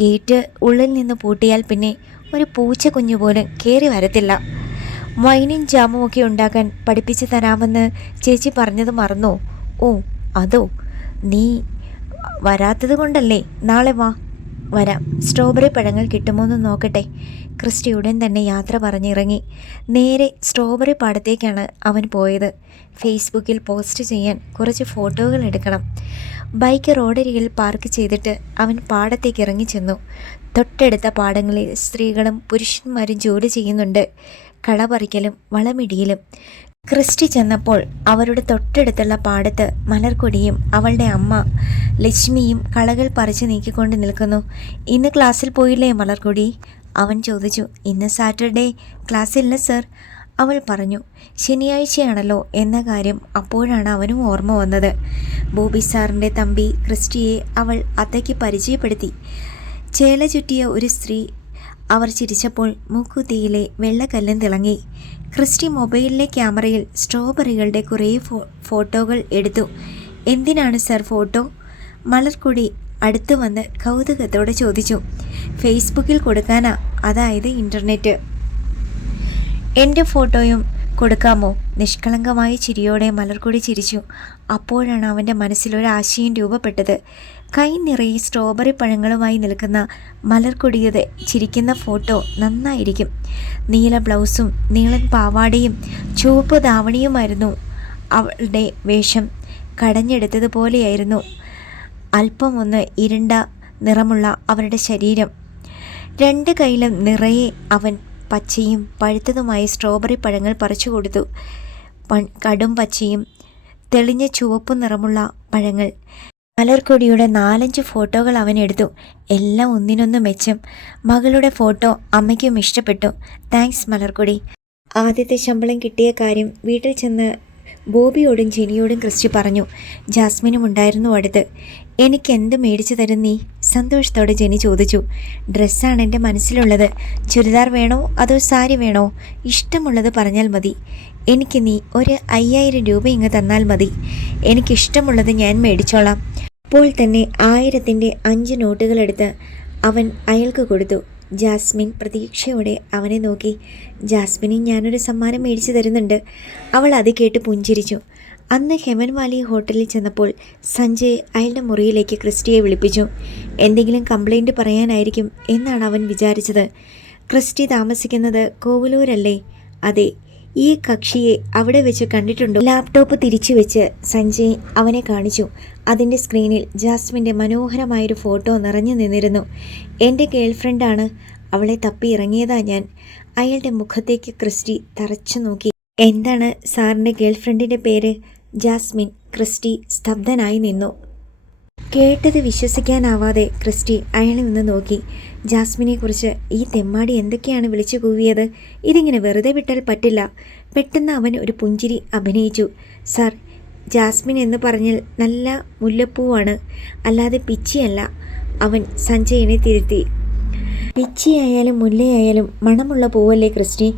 ഗേറ്റ് ഉള്ളിൽ നിന്ന് പൂട്ടിയാൽ പിന്നെ ഒരു പൂച്ച കുഞ്ഞു പോലും കയറി വരത്തില്ല. വൈനും ജാമും ഒക്കെ ഉണ്ടാക്കാൻ പഠിപ്പിച്ചു തരാമെന്ന് ചേച്ചി പറഞ്ഞത് മറന്നോ? ഓ അതോ. നീ വരാത്തത് കൊണ്ടല്ലേ. നാളെ വാ. വരാം. സ്ട്രോബെറി പഴങ്ങൾ കിട്ടുമോയെന്ന് നോക്കട്ടെ. ക്രിസ്റ്റി ഉടൻ തന്നെ യാത്ര പറഞ്ഞിറങ്ങി. നേരെ സ്ട്രോബെറി പാടത്തേക്കാണ് അവൻ പോയത്. ഫേസ്ബുക്കിൽ പോസ്റ്റ് ചെയ്യാൻ കുറച്ച് ഫോട്ടോകൾ എടുക്കണം. ബൈക്ക് റോഡരികിൽ പാർക്ക് ചെയ്തിട്ട് അവൻ പാടത്തേക്ക് ഇറങ്ങി ചെന്നു. തൊട്ടടുത്ത പാടങ്ങളിൽ സ്ത്രീകളും പുരുഷന്മാരും ജോലി ചെയ്യുന്നുണ്ട്. കള പറിക്കലും വളമിടിയിലും. ക്രിസ്റ്റി ചെന്നപ്പോൾ അവരുടെ തൊട്ടടുത്തുള്ള പാടത്ത് മലർക്കൊടിയും അവളുടെ അമ്മ ലക്ഷ്മിയും കളകൾ പറിച്ചു നീക്കിക്കൊണ്ട് നിൽക്കുന്നു. ഇന്ന് ക്ലാസ്സിൽ പോയില്ലേ മലർക്കൊടി? അവൻ ചോദിച്ചു. ഇന്ന് സാറ്റർഡേ ക്ലാസ്സില്ല സർ, അവൾ പറഞ്ഞു. ശനിയാഴ്ചയാണല്ലോ എന്ന കാര്യം അപ്പോഴാണ് അവനും ഓർമ്മ വന്നത്. ബോബി സാറിൻ്റെ തമ്പി ക്രിസ്റ്റിയെ അവൾ അത്തയ്ക്ക് പരിചയപ്പെടുത്തി. ചേല ചുറ്റിയ ഒരു സ്ത്രീ. അവർ ചിരിച്ചപ്പോൾ മൂക്കുത്തിയിലെ വെള്ളക്കല്ലും തിളങ്ങി. ക്രിസ്റ്റി മൊബൈലിലെ ക്യാമറയിൽ സ്ട്രോബെറികളുടെ കുറേ ഫോട്ടോകൾ എടുത്തു. എന്തിനാണ് സർ ഫോട്ടോ? മലർക്കൊടി അടുത്ത് വന്ന് കൗതുകത്തോടെ ചോദിച്ചു. ഫേസ്ബുക്കിൽ കൊടുക്കാനാ, അതായത് ഇൻ്റർനെറ്റ്. എൻ്റെ ഫോട്ടോയും കൊടുക്കാമോ? നിഷ്കളങ്കമായ ചിരിയോടെ മലർക്കൊടി ചിരിച്ചു. അപ്പോഴാണ് അവൻ്റെ മനസ്സിലൊരാശയം രൂപപ്പെട്ടത്. കൈ നിറയെ സ്ട്രോബെറി പഴങ്ങളുമായി നിൽക്കുന്ന മലർക്കൊടിയത് ചിരിക്കുന്ന ഫോട്ടോ നന്നായിരിക്കും. നീല ബ്ലൗസും നീളൻ പാവാടയും ചുവപ്പ് ധാവണിയുമായിരുന്നു അവളുടെ വേഷം. കടഞ്ഞെടുത്തതുപോലെയായിരുന്നു അല്പം ഒന്ന് ഇരുണ്ട നിറമുള്ള അവരുടെ ശരീരം. 2 കൈയിലും നിറയെ അവൻ പച്ചയും പഴുത്തതുമായ സ്ട്രോബെറി പഴങ്ങൾ പറിച്ചു കൊടുത്തു. കടും പച്ചയും തെളിഞ്ഞ ചുവപ്പും നിറമുള്ള പഴങ്ങൾ. മലർക്കൊടിയുടെ 4-5 ഫോട്ടോകൾ അവൻ എടുത്തു. എല്ലാം ഒന്നിനൊന്ന് മെച്ചം. മകളുടെ ഫോട്ടോ അമ്മയ്ക്കും ഇഷ്ടപ്പെട്ടു. താങ്ക്സ് മലർക്കൊടി. ആദ്യത്തെ ശമ്പളം കിട്ടിയ കാര്യം വീട്ടിൽ ചെന്ന് ബോബിയോടും ജെനിയോടും ക്രിസ്റ്റി പറഞ്ഞു. ജാസ്മിനും ഉണ്ടായിരുന്നു അടുത്ത്. എനിക്കെന്ത് മേടിച്ചു തരും നീ? സന്തോഷത്തോടെ ജെനി ചോദിച്ചു. ഡ്രസ്സാണ് എൻ്റെ മനസ്സിലുള്ളത്. ചുരിദാർ വേണോ അതോ സാരി വേണോ? ഇഷ്ടമുള്ളത് പറഞ്ഞാൽ മതി. എനിക്ക് നീ ഒരു 5,000 രൂപ ഇങ്ങ് തന്നാൽ മതി. എനിക്കിഷ്ടമുള്ളത് ഞാൻ മേടിച്ചോളാം. അപ്പോൾ തന്നെ 1000-ൻ്റെ 5 നോട്ടുകളെടുത്ത് അവൻ അയാൾക്ക് കൊടുത്തു. ജാസ്മിൻ പ്രതീക്ഷയോടെ അവനെ നോക്കി. ജാസ്മിന് ഞാനൊരു സമ്മാനം മേടിച്ചു തരുന്നുണ്ട്. അവൾ അത് കേട്ട് പുഞ്ചിരിച്ചു. അന്ന് ഹെമൻ വാലി ഹോട്ടലിൽ ചെന്നപ്പോൾ സഞ്ജയ് അയാളുടെ മുറിയിലേക്ക് ക്രിസ്റ്റിയെ വിളിപ്പിച്ചു. എന്തെങ്കിലും കംപ്ലൈൻറ്റ് പറയാനായിരിക്കും എന്നാണ് അവൻ വിചാരിച്ചത്. ക്രിസ്റ്റി താമസിക്കുന്നത് കോവലൂരല്ലേ? അതെ. ഈ കക്ഷിയെ അവിടെ വെച്ച് കണ്ടിട്ടുണ്ടോ? ലാപ്ടോപ്പ് തിരിച്ചു വെച്ച് സഞ്ജയ് അവനെ കാണിച്ചു. അതിൻ്റെ സ്ക്രീനിൽ ജാസ്മിൻ്റെ മനോഹരമായൊരു ഫോട്ടോ നിറഞ്ഞു നിന്നിരുന്നു. എൻ്റെ ഗേൾഫ്രണ്ടാണ്, അവളെ തപ്പി ഇറങ്ങിയതാ ഞാൻ. അയാളുടെ മുഖത്തേക്ക് ക്രിസ്റ്റി തറച്ചു നോക്കി. എന്താണ് സാറിൻ്റെ ഗേൾഫ്രണ്ടിൻ്റെ പേര്? ജാസ്മിൻ. ക്രിസ്റ്റി സ്തബ്ധനായി നിന്നു. കേട്ടത് വിശ്വസിക്കാനാവാതെ ക്രിസ്റ്റി അയാളെ ഒന്ന് നോക്കി. ജാസ്മിനെക്കുറിച്ച് ഈ തെമ്മാടി എന്തൊക്കെയാണ് വിളിച്ചു കൂവിയത്? ഇതിങ്ങനെ വെറുതെ വിട്ടാൽ പറ്റില്ല. പെട്ടെന്ന് അവൻ ഒരു പുഞ്ചിരി അഭിനയിച്ചു. സാർ, ജാസ്മിൻ എന്ന് പറഞ്ഞാൽ നല്ല മുല്ലപ്പൂവാണ്, അല്ലാതെ പിച്ചിയല്ല. അവൻ സഞ്ജയനെ തിരുത്തി. പിച്ചിയായാലും മുല്ലയായാലും മണമുള്ള പൂവല്ലേ ക്രിസ്റ്റി?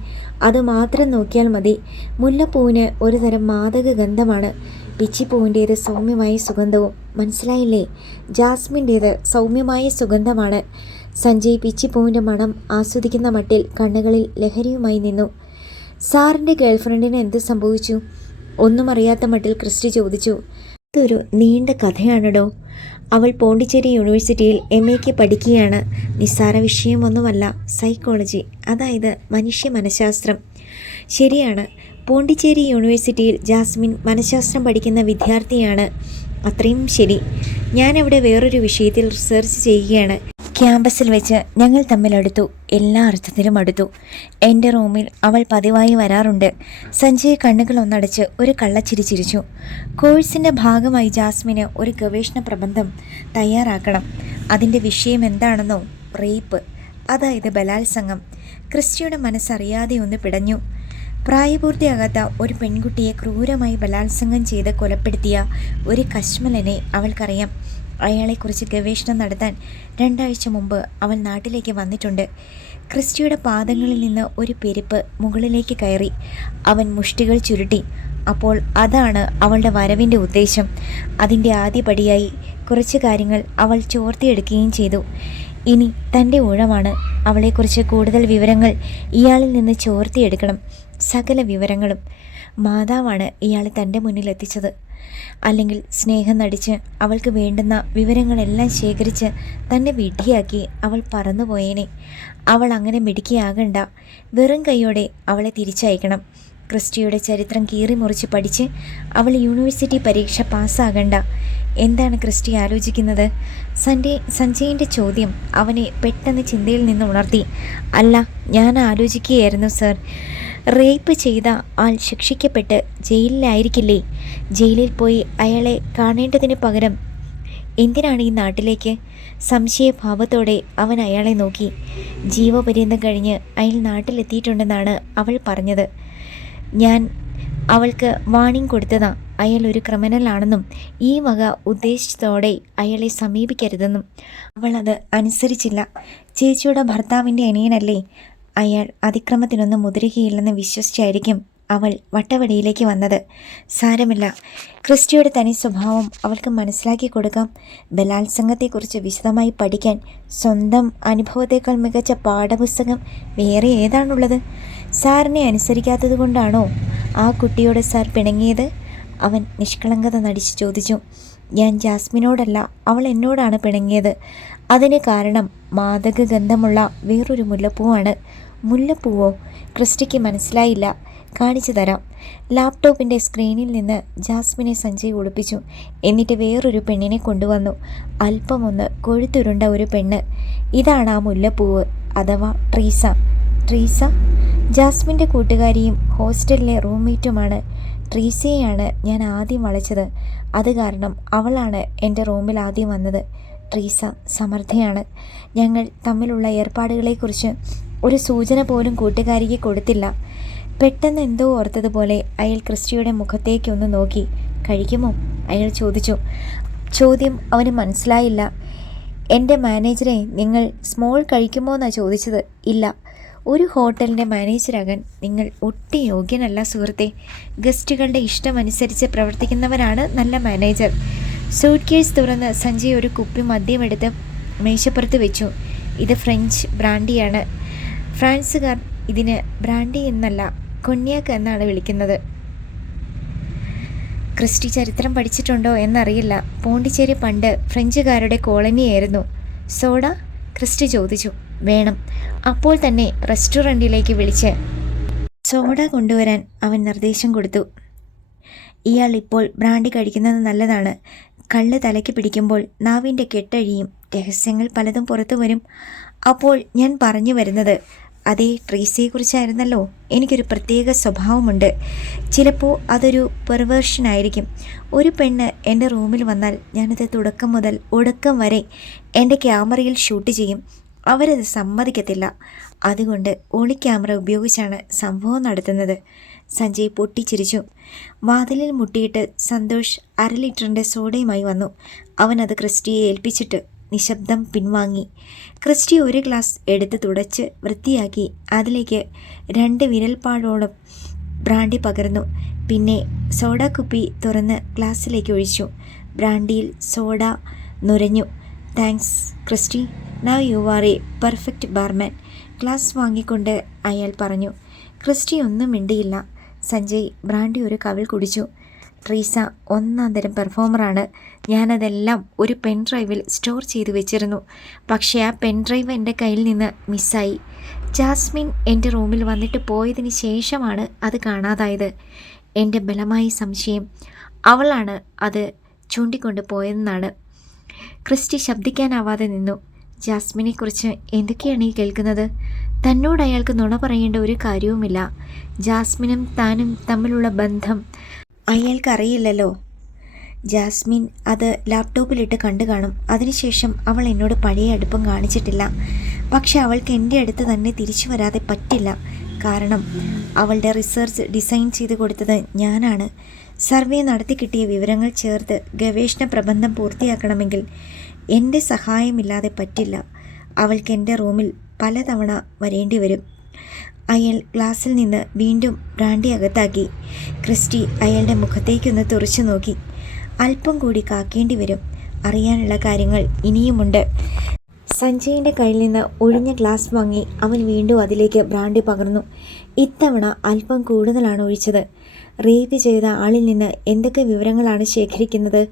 അതുമാത്രം നോക്കിയാൽ മതി. മുല്ലപ്പൂവിന് ഒരു തരം മാദക ഗന്ധമാണ്, പിച്ചിപ്പൂവിൻ്റേത് സൗമ്യമായ സുഗന്ധവും. മനസ്സിലായില്ലേ? ജാസ്മിൻ്റേത് സൗമ്യമായ സുഗന്ധമാണ്. സഞ്ജയ് പിച്ചിപ്പൂവിൻ്റെ മണം ആസ്വദിക്കുന്ന മട്ടിൽ കണ്ണുകളിൽ ലഹരിയുമായി നിന്നു. സാറിൻ്റെ ഗേൾഫ്രണ്ടിന് എന്ത് സംഭവിച്ചു? ഒന്നും അറിയാത്ത മട്ടിൽ ക്രിസ്റ്റി ചോദിച്ചു. ഇതൊരു നീണ്ട കഥയാണല്ലോ. അവൾ പോണ്ടിച്ചേരി യൂണിവേഴ്സിറ്റിയിൽ MA പഠിക്കുകയാണ്. നിസ്സാര വിഷയമൊന്നുമല്ല, സൈക്കോളജി, അതായത് മനുഷ്യ മനഃശാസ്ത്രം. ശരിയാണ്, പോണ്ടിച്ചേരി യൂണിവേഴ്സിറ്റിയിൽ ജാസ്മിൻ മനഃശാസ്ത്രം പഠിക്കുന്ന വിദ്യാർത്ഥിയാണ്. അത്രയും ശരി. ഞാനവിടെ വേറൊരു വിഷയത്തിൽ റിസർച്ച് ചെയ്യുകയാണ്. ക്യാമ്പസിൽ വെച്ച് ഞങ്ങൾ തമ്മിൽ അടുത്തു, എല്ലാ അർത്ഥത്തിലും അടുത്തു. എൻ്റെ റൂമിൽ അവൾ പതിവായി വരാറുണ്ട്. സഞ്ജയ് കണ്ണുകൾ ഒന്നടച്ച് ഒരു കള്ളച്ചിരി ചിരിച്ചു. കോഴ്സിൻ്റെ ഭാഗമായി ജാസ്മിന് ഒരു ഗവേഷണ പ്രബന്ധം തയ്യാറാക്കണം. അതിൻ്റെ വിഷയം എന്താണെന്നോ? റേപ്പ്, അതായത് ബലാത്സംഗം. ക്രിസ്റ്റിയുടെ മനസ്സറിയാതെ ഒന്ന് പിടഞ്ഞു. പ്രായപൂർത്തിയാകാത്ത ഒരു പെൺകുട്ടിയെ ക്രൂരമായി ബലാത്സംഗം ചെയ്ത് കൊലപ്പെടുത്തിയ ഒരു കശ്മലനെ അവൾക്കറിയാം. അയാളെക്കുറിച്ച് ഗവേഷണം നടത്താൻ 2 ആഴ്ച മുമ്പ് അവൾ നാട്ടിലേക്ക് വന്നിട്ടുണ്ട്. ക്രിസ്റ്റിയുടെ പാദങ്ങളിൽ നിന്ന് ഒരു പെരുപ്പ് മുകളിലേക്ക് കയറി. അവൻ മുഷ്ടികൾ ചുരുട്ടി. അപ്പോൾ അതാണ് അവളുടെ വരവിൻ്റെ ഉദ്ദേശം. അതിൻ്റെ ആദ്യപടിയായി കുറച്ച് കാര്യങ്ങൾ അവൾ ചോർത്തിയെടുക്കുകയും ചെയ്തു. ഇനി തൻ്റെ ഊഴമാണ്. അവളെക്കുറിച്ച് കൂടുതൽ വിവരങ്ങൾ ഇയാളിൽ നിന്ന് ചോർത്തിയെടുക്കണം, സകല വിവരങ്ങളും. മാതാവാണ് ഇയാളെ തൻ്റെ മുന്നിലെത്തിച്ചത്. അല്ലെങ്കിൽ സ്നേഹം നടിച്ച് അവൾക്ക് വേണ്ടുന്ന വിവരങ്ങളെല്ലാം ശേഖരിച്ച് തന്നെ വിഡ്ഢിയാക്കി അവൾ പറന്നുപോയേനെ. അവൾ അങ്ങനെ മിടുക്കിയാകണ്ട. വെറും കൈയോടെ അവളെ തിരിച്ചയക്കണം. ക്രിസ്റ്റിയുടെ ചരിത്രം കീറി മുറിച്ച് പഠിച്ച് അവൾ യൂണിവേഴ്സിറ്റി പരീക്ഷ പാസ്സാകണ്ട. എന്താണ് ക്രിസ്റ്റി ആലോചിക്കുന്നത്? സഞ്ജയിൻ്റെ ചോദ്യം അവനെ പെട്ടെന്ന് ചിന്തയിൽ നിന്ന് ഉണർത്തി. അല്ല, ഞാൻ ആലോചിക്കുകയായിരുന്നു സർ. റേപ്പ് ചെയ്ത ആൾ ശിക്ഷിക്കപ്പെട്ട് ജയിലിലായിരിക്കില്ലേ? ജയിലിൽ പോയി അയാളെ കാണേണ്ടതിന് പകരം എന്തിനാണ് ഈ നാട്ടിലേക്ക്? സംശയഭാവത്തോടെ അവൻ അയാളെ നോക്കി. ജീവപര്യന്തം കഴിഞ്ഞ് അയാൾ നാട്ടിലെത്തിയിട്ടുണ്ടെന്നാണ് അവൾ പറഞ്ഞത്. ഞാൻ അവൾക്ക് വാണിംഗ് കൊടുത്തതാ, അയാൾ ഒരു ക്രിമിനലാണെന്നും ഈ വക ഉദ്ദേശത്തോടെ അയാളെ സമീപിക്കരുതെന്നും. അവൾ അത് അനുസരിച്ചില്ല. ചേച്ചിയുടെ ഭർത്താവിൻ്റെ അനിയനല്ലേ, അയാൾ അതിക്രമത്തിനൊന്നും മുതിരുകയില്ലെന്ന് വിശ്വസിച്ചായിരിക്കും അവൾ വട്ടവടിയിലേക്ക് വന്നത്. സാരമില്ല, ക്രിസ്റ്റിയുടെ തനി സ്വഭാവം അവൾക്ക് മനസ്സിലാക്കി കൊടുക്കാം. ബലാത്സംഗത്തെക്കുറിച്ച് വിശദമായി പഠിക്കാൻ സ്വന്തം അനുഭവത്തേക്കാൾ മികച്ച പാഠപുസ്തകം വേറെ ഏതാണുള്ളത്? സാറിനെ അനുസരിക്കാത്തത് കൊണ്ടാണോ ആ കുട്ടിയോട് സാർ പിണങ്ങിയത്? അവൻ നിഷ്കളങ്കത നടിച്ച് ചോദിച്ചു. ഞാൻ ജാസ്മിനോടല്ല, അവൾ എന്നോടാണ് പിണങ്ങിയത്. അതിന് കാരണം മാദക ഗന്ധമുള്ള വേറൊരു മുല്ലപ്പൂവാണ്. മുല്ലപ്പൂവോ? ക്രിസ്റ്റിക്ക് മനസ്സിലായില്ല. കാണിച്ചു തരാം. ലാപ്ടോപ്പിൻ്റെ സ്ക്രീനിൽ നിന്ന് ജാസ്മിനെ സഞ്ജയ് ഒളിപ്പിച്ചു. എന്നിട്ട് വേറൊരു പെണ്ണിനെ കൊണ്ടുവന്നു. അല്പമൊന്ന് കൊഴുത്തുരുണ്ട ഒരു പെണ്ണ്. ഇതാണ് ആ മുല്ലപ്പൂവ്, അഥവാ ട്രീസ. ട്രീസ ജാസ്മിൻ്റെ കൂട്ടുകാരിയും ഹോസ്റ്റലിലെ റൂംമേറ്റുമാണ്. ട്രീസയെയാണ് ഞാൻ ആദ്യം വളച്ചത്. അത് കാരണം അവളാണ് എൻ്റെ റൂമിൽ ആദ്യം വന്നത്. ട്രീസ സമർത്ഥയാണ്. ഞങ്ങൾ തമ്മിലുള്ള ഏർപ്പാടുകളെക്കുറിച്ച് ഒരു സൂചന പോലും കൂട്ടുകാരിക്ക് കൊടുത്തില്ല. പെട്ടെന്ന് എന്തോ ഓർത്തതുപോലെ അയാൾ ക്രിസ്റ്റിയുടെ മുഖത്തേക്കൊന്ന് നോക്കി. കഴിക്കുമോ? അയാൾ ചോദിച്ചു. ചോദ്യം അവന് മനസ്സിലായില്ല. എൻ്റെ മാനേജറെ, നിങ്ങൾ സ്മോൾ കഴിക്കുമോ എന്നാണ് ചോദിച്ചത്. ഇല്ല, ഒരു ഹോട്ടലിൻ്റെ മാനേജരാകാൻ നിങ്ങൾ ഒട്ടും യോഗ്യനല്ല സുഹൃത്തെ. ഗസ്റ്റുകളുടെ ഇഷ്ടമനുസരിച്ച് പ്രവർത്തിക്കുന്നവരാണ് നല്ല മാനേജർ. സൂട്ട് കേസ് തുറന്ന് സഞ്ജയ് ഒരു കുപ്പി മദ്യമെടുത്ത് മേശപ്പുറത്ത് വെച്ചു. ഇത് ഫ്രഞ്ച് ബ്രാൻഡിയാണ്. ഫ്രാൻസുകാർ ഇതിന് ബ്രാൻഡി എന്നല്ല, കൊന്യാക്ക് എന്നാണ് വിളിക്കുന്നത്. ക്രിസ്റ്റി ചരിത്രം പഠിച്ചിട്ടുണ്ടോ എന്നറിയില്ല. പോണ്ടിച്ചേരി പണ്ട് ഫ്രഞ്ചുകാരുടെ കോളനിയായിരുന്നു. സോഡ? ക്രിസ്റ്റി ചോദിച്ചു. വേണം. അപ്പോൾ തന്നെ റെസ്റ്റോറൻറ്റിലേക്ക് വിളിച്ച് സോഡ കൊണ്ടുവരാൻ അവൻ നിർദ്ദേശം കൊടുത്തു. ഇയാൾ ഇപ്പോൾ ബ്രാൻഡി കഴിക്കുന്നത് നല്ലതാണ്. കള്ള് തലയ്ക്ക് പിടിക്കുമ്പോൾ നാവിൻ്റെ കെട്ടഴിയും, രഹസ്യങ്ങൾ പലതും പുറത്തു വരും. അപ്പോൾ ഞാൻ പറഞ്ഞു വരുന്നത് അതേ ട്രീസിയെക്കുറിച്ചായിരുന്നല്ലോ. എനിക്കൊരു പ്രത്യേക സ്വഭാവമുണ്ട്. ചിലപ്പോൾ അതൊരു പെർവേർഷനായിരിക്കും. ഒരു പെണ്ണ് എൻ്റെ റൂമിൽ വന്നാൽ ഞാനത് തുടക്കം മുതൽ ഒടുക്കം വരെ എൻ്റെ ക്യാമറയിൽ ഷൂട്ട് ചെയ്യും. അവരത് സമ്മതിക്കത്തില്ല. അതുകൊണ്ട് ഒളി ക്യാമറ ഉപയോഗിച്ചാണ് സംഭവം നടത്തുന്നത്. സഞ്ജയ് പൊട്ടിച്ചിരിച്ചു. വാതിലിൽ മുട്ടിയിട്ട് സന്തോഷ് 1/2 ലിറ്ററിൻ്റെ സോഡയുമായി വന്നു. അവനത് ക്രിസ്റ്റിയെ ഏൽപ്പിച്ചിട്ട് നിശബ്ദം പിൻവാങ്ങി. ക്രിസ്റ്റി ഒരു ഗ്ലാസ് എടുത്ത് തുടച്ച് വൃത്തിയാക്കി അതിലേക്ക് 2 വിരൽപ്പാടോളം ബ്രാൻഡി പകർന്നു. പിന്നെ സോഡ കുപ്പി തുറന്ന് ഗ്ലാസ്സിലേക്ക് ഒഴിച്ചു. ബ്രാൻഡിയിൽ സോഡ നുരഞ്ഞു. Thanks Christy, now you are a perfect barman. Glass വാങ്ങിക്കൊണ്ട് അയാൾ പറഞ്ഞു. ക്രിസ്റ്റി ഒന്നും മിണ്ടിയില്ല. സഞ്ജയ് ബ്രാൻഡി ഒരു കവിൾ കുടിച്ചു. ട്രീസ ഒന്നാം തരം പെർഫോമറാണ്. ഞാനതെല്ലാം ഒരു പെൻ ഡ്രൈവിൽ സ്റ്റോർ ചെയ്തു വെച്ചിരുന്നു. പക്ഷേ ആ പെൻ ഡ്രൈവ് എൻ്റെ കയ്യിൽ നിന്ന് മിസ്സായി. ജാസ്മിൻ എൻ്റെ റൂമിൽ വന്നിട്ട് പോയതിന് ശേഷമാണ് അത് കാണാതായത്. എൻ്റെ ബലമായ സംശയം അവളാണ് അത് ചൂണ്ടിക്കൊണ്ട് പോയതെന്നാണ്. ക്രിസ്റ്റി ശബ്ദിക്കാനാവാതെ നിന്നു. ജാസ്മിനെക്കുറിച്ച് എന്തൊക്കെയാണ് ഈ കേൾക്കുന്നത്? തന്നോട് അയാൾക്ക് നുണ പറയേണ്ട ഒരു കാര്യവുമില്ല. ജാസ്മിനും താനും തമ്മിലുള്ള ബന്ധം അയാൾക്കറിയില്ലല്ലോ. ജാസ്മിൻ അത് ലാപ്ടോപ്പിലിട്ട് കണ്ടു കാണും. അതിനുശേഷം അവൾ എന്നോട് പഴയ അടുപ്പം കാണിച്ചിട്ടില്ല. പക്ഷെ അവൾക്ക് എൻ്റെ അടുത്ത് തന്നെ തിരിച്ചു വരാതെ പറ്റില്ല. കാരണം അവളുടെ റിസർച്ച് ഡിസൈൻ ചെയ്ത് കൊടുത്തത് ഞാനാണ്. സർവേ നടത്തി കിട്ടിയ വിവരങ്ങൾ ചേർത്ത് ഗവേഷണ പ്രബന്ധം പൂർത്തിയാക്കണമെങ്കിൽ എൻ്റെ സഹായമില്ലാതെ പറ്റില്ല. അവൾക്ക് എൻ്റെ റൂമിൽ പലതവണ വരേണ്ടി വരും. അയാൾ ഗ്ലാസ്സിൽ നിന്ന് വീണ്ടും ബ്രാൻഡി അകത്താക്കി. ക്രിസ്റ്റി അയാളുടെ മുഖത്തേക്കൊന്ന് തുറച്ചു നോക്കി. അല്പം കൂടി കാക്കേണ്ടി വരും. അറിയാനുള്ള കാര്യങ്ങൾ ഇനിയുമുണ്ട്. സഞ്ജയിൻ്റെ കയ്യിൽ നിന്ന് ഒഴിഞ്ഞ ഗ്ലാസ് വാങ്ങി അവൻ വീണ്ടും അതിലേക്ക് ബ്രാൻഡി പകർന്നു. ഇത്തവണ അല്പം കൂടുതലാണ് ഒഴിച്ചത്. റേപ്പ് ചെയ്ത ആളിൽ നിന്ന് എന്തൊക്കെ വിവരങ്ങളാണ് ശേഖരിക്കുന്നത്?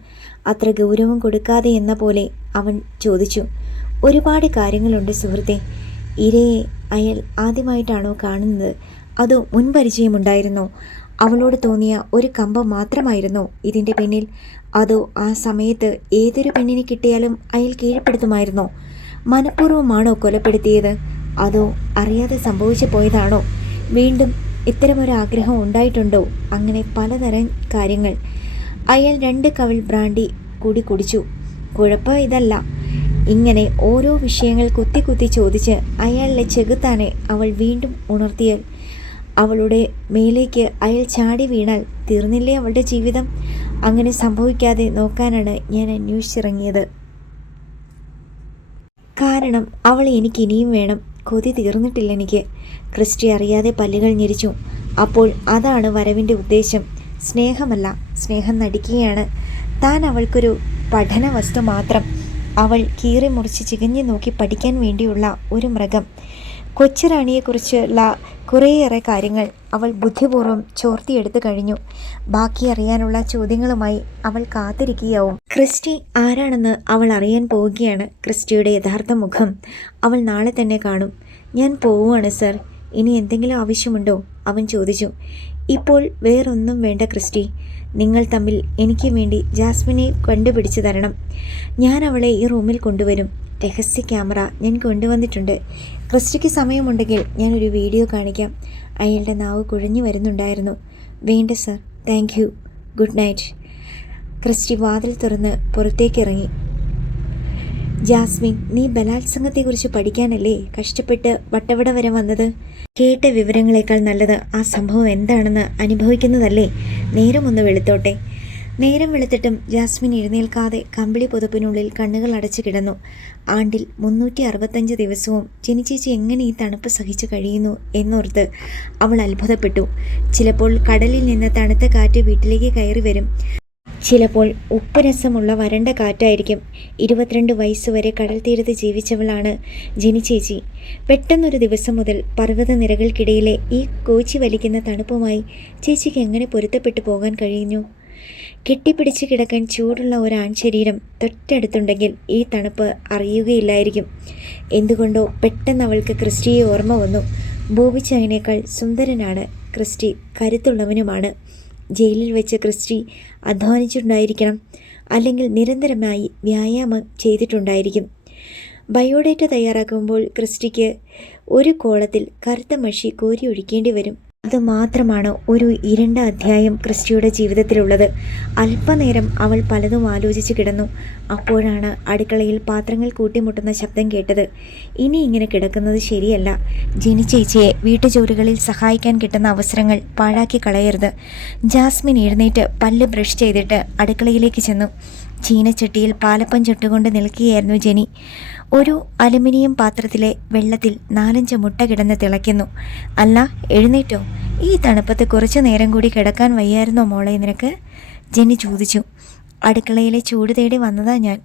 അത്ര ഗൗരവം കൊടുക്കാതെ എന്ന പോലെ അവൻ ചോദിച്ചു. ഒരുപാട് കാര്യങ്ങളുണ്ട് സുഹൃത്തെ. ഇരയെ അയാൾ ആദ്യമായിട്ടാണോ കാണുന്നത്? അതോ മുൻപരിചയമുണ്ടായിരുന്നോ? അവളോട് തോന്നിയ ഒരു കമ്പം മാത്രമായിരുന്നോ ഇതിൻ്റെ പിന്നിൽ? അതോ ആ സമയത്ത് ഏതൊരു പെണ്ണിനെ കിട്ടിയാലും അയാൾ കീഴ്പ്പെടുത്തുമായിരുന്നോ? മനഃപൂർവ്വമാണോ കൊലപ്പെടുത്തിയത്? അതോ അറിയാതെ സംഭവിച്ചു പോയതാണോ? വീണ്ടും ഇത്തരമൊരാഗ്രഹം ഉണ്ടായിട്ടുണ്ടോ? അങ്ങനെ പലതരം കാര്യങ്ങൾ. അയാൾ 2 കവിൾ ബ്രാൻഡി കൂടി കുടിച്ചു. കുഴപ്പം ഇതല്ല. ഇങ്ങനെ ഓരോ വിഷയങ്ങൾ കുത്തി കുത്തി ചോദിച്ച് അയാളെ ചെകുത്താനെ അവൾ വീണ്ടും ഉണർത്തിയാൽ, അവളുടെ മേലേക്ക് അയാൾ ചാടി വീണാൽ തീർന്നില്ലേ അവളുടെ ജീവിതം? അങ്ങനെ സംഭവിക്കാതെ നോക്കാനാണ് ഞാൻ അന്വേഷിച്ചിറങ്ങിയത്. കാരണം അവളെ എനിക്ക് ഇനിയും വേണം. കൊതി തീർന്നിട്ടില്ല എനിക്ക്. ക്രിസ്റ്റി അറിയാതെ പല്ലുകൾ ഞെരിച്ചു. അപ്പോൾ അതാണ് വരവിൻ്റെ ഉദ്ദേശം. സ്നേഹമല്ല, സ്നേഹം നടിക്കുകയാണ്. താൻ അവൾക്കൊരു പഠന വസ്തു മാത്രം. അവൾ കീറി മുറിച്ച് ചികഞ്ഞു നോക്കി പഠിക്കാൻ വേണ്ടിയുള്ള ഒരു മൃഗം. കൊച്ചുറാണിയെക്കുറിച്ചുള്ള കുറേയേറെ കാര്യങ്ങൾ അവൾ ബുദ്ധിപൂർവ്വം ചോർത്തിയെടുത്തു കഴിഞ്ഞു. ബാക്കി അറിയാനുള്ള ചോദ്യങ്ങളുമായി അവൾ കാത്തിരിക്കുകയാവും. ക്രിസ്റ്റി ആരാണെന്ന് അവൾ അറിയാൻ പോവുകയാണ്. ക്രിസ്റ്റിയുടെ യഥാർത്ഥ മുഖം അവൾ നാളെ തന്നെ കാണും. ഞാൻ പോവുകയാണ് സർ. ഇനി എന്തെങ്കിലും ആവശ്യമുണ്ടോ? അവൻ ചോദിച്ചു. ഇപ്പോൾ വേറൊന്നും വേണ്ട ക്രിസ്റ്റി. നിങ്ങൾ തമ്മിൽ എനിക്ക് വേണ്ടി ജാസ്മിനെ കണ്ടുപിടിച്ചു തരണം. ഞാൻ അവളെ ഈ റൂമിൽ കൊണ്ടുവരും. രഹസ്യ ക്യാമറ ഞാൻ കൊണ്ടുവന്നിട്ടുണ്ട്. ക്രിസ്റ്റിക്ക് സമയമുണ്ടെങ്കിൽ ഞാനൊരു വീഡിയോ കാണിക്കാം. അയാളുടെ നാവ് കുഴഞ്ഞു വരുന്നുണ്ടായിരുന്നു. വേണ്ട sir, thank you, good night. Christy വാതിൽ തുറന്ന് പുറത്തേക്കിറങ്ങി. ജാസ്മിൻ, നീ ബലാത്സംഗത്തെക്കുറിച്ച് പഠിക്കാനല്ലേ കഷ്ടപ്പെട്ട് വട്ടവട വരെ വന്നത്? കേട്ട വിവരങ്ങളെക്കാൾ നല്ലത് ആ സംഭവം എന്താണെന്ന് അനുഭവിക്കുന്നതല്ലേ? നേരം ഒന്ന് വെളുത്തോട്ടെ. നേരം വെളുത്തിട്ടും ജാസ്മിൻ എഴുന്നേൽക്കാതെ കമ്പിളി പുതപ്പിനുള്ളിൽ കണ്ണുകൾ അടച്ചു കിടന്നു. ആണ്ടിൽ 365 ദിവസവും ജനിച്ചേച്ചി എങ്ങനെ ഈ തണുപ്പ് സഹിച്ചു കഴിയുന്നു എന്നോർത്ത് അവൾ അത്ഭുതപ്പെട്ടു. ചിലപ്പോൾ കടലിൽ നിന്ന് തണുത്ത കാറ്റ് വീട്ടിലേക്ക് കയറി വരും. ചിലപ്പോൾ ഉപ്പ് രസമുള്ള വരണ്ട കാറ്റായിരിക്കും. 22 വയസ്സുവരെ കടൽ തീരത്ത് ജീവിച്ചവളാണ് ജനിച്ചേച്ചി. പെട്ടെന്നൊരു ദിവസം മുതൽ പർവ്വതനിരകൾക്കിടയിലെ ഈ കോച്ചി വലിക്കുന്ന തണുപ്പുമായി ചേച്ചിക്ക് എങ്ങനെ പൊരുത്തപ്പെട്ടു പോകാൻ കഴിഞ്ഞു? കെട്ടിപ്പിടിച്ച് കിടക്കാൻ ചൂടുള്ള ഒരാൺ ശരീരം തൊട്ടടുത്തുണ്ടെങ്കിൽ ഈ തണുപ്പ് അറിയുകയില്ലായിരിക്കും. എന്തുകൊണ്ടോ പെട്ടെന്ന് അവൾക്ക് ക്രിസ്റ്റിയെ ഓർമ്മ വന്നു. ബോബിച്ചായനേക്കാൾ സുന്ദരനാണ് ക്രിസ്റ്റി, കരുത്തുള്ളവനുമാണ്. ജയിലിൽ വെച്ച് ക്രിസ്റ്റി അധ്വാനിച്ചിട്ടുണ്ടായിരിക്കണം, അല്ലെങ്കിൽ നിരന്തരമായി വ്യായാമം ചെയ്തിട്ടുണ്ടായിരിക്കും. ബയോഡേറ്റ തയ്യാറാക്കുമ്പോൾ ക്രിസ്റ്റിക്ക് ഒരു കോളത്തിൽ കറുത്ത മഷി കോരി ഒഴിക്കേണ്ടി വരും. അതുമാത്രമാണ് ഒരു ഇരുണ്ട അധ്യായം ക്രിസ്റ്റിയുടെ ജീവിതത്തിലുള്ളത്. അല്പനേരം അവൾ പലതും ആലോചിച്ച് കിടന്നു. അപ്പോഴാണ് അടുക്കളയിൽ പാത്രങ്ങൾ കൂട്ടിമുട്ടുന്ന ശബ്ദം കേട്ടത്. ഇനി ഇങ്ങനെ കിടക്കുന്നത് ശരിയല്ല. ജിനി ചേച്ചിയെ വീട്ടുജോലികളിൽ സഹായിക്കാൻ കിട്ടുന്ന അവസരങ്ങൾ പാഴാക്കി കളയരുത്. ജാസ്മിൻ എഴുന്നേറ്റ് പല്ല് ബ്രഷ് ചെയ്തിട്ട് അടുക്കളയിലേക്ക് ചെന്നു. ചീനച്ചട്ടിയിൽ പാലപ്പം ചുട്ടുകൊണ്ട് നിൽക്കുകയായിരുന്നു ജെനി. ഒരു അലുമിനിയം പാത്രത്തിലെ വെള്ളത്തിൽ 4-5 മുട്ട കിടന്ന് തിളയ്ക്കുന്നു. അല്ല, എഴുന്നേറ്റോ? ഈ തണുപ്പത്ത് കുറച്ചു നേരം കൂടി കിടക്കാൻ വയ്യായിരുന്നോ മോളെ നിനക്ക്? ജെനി ചോദിച്ചു. അടുക്കളയിലെ ചൂട് തേടി വന്നതാ ഞാൻ,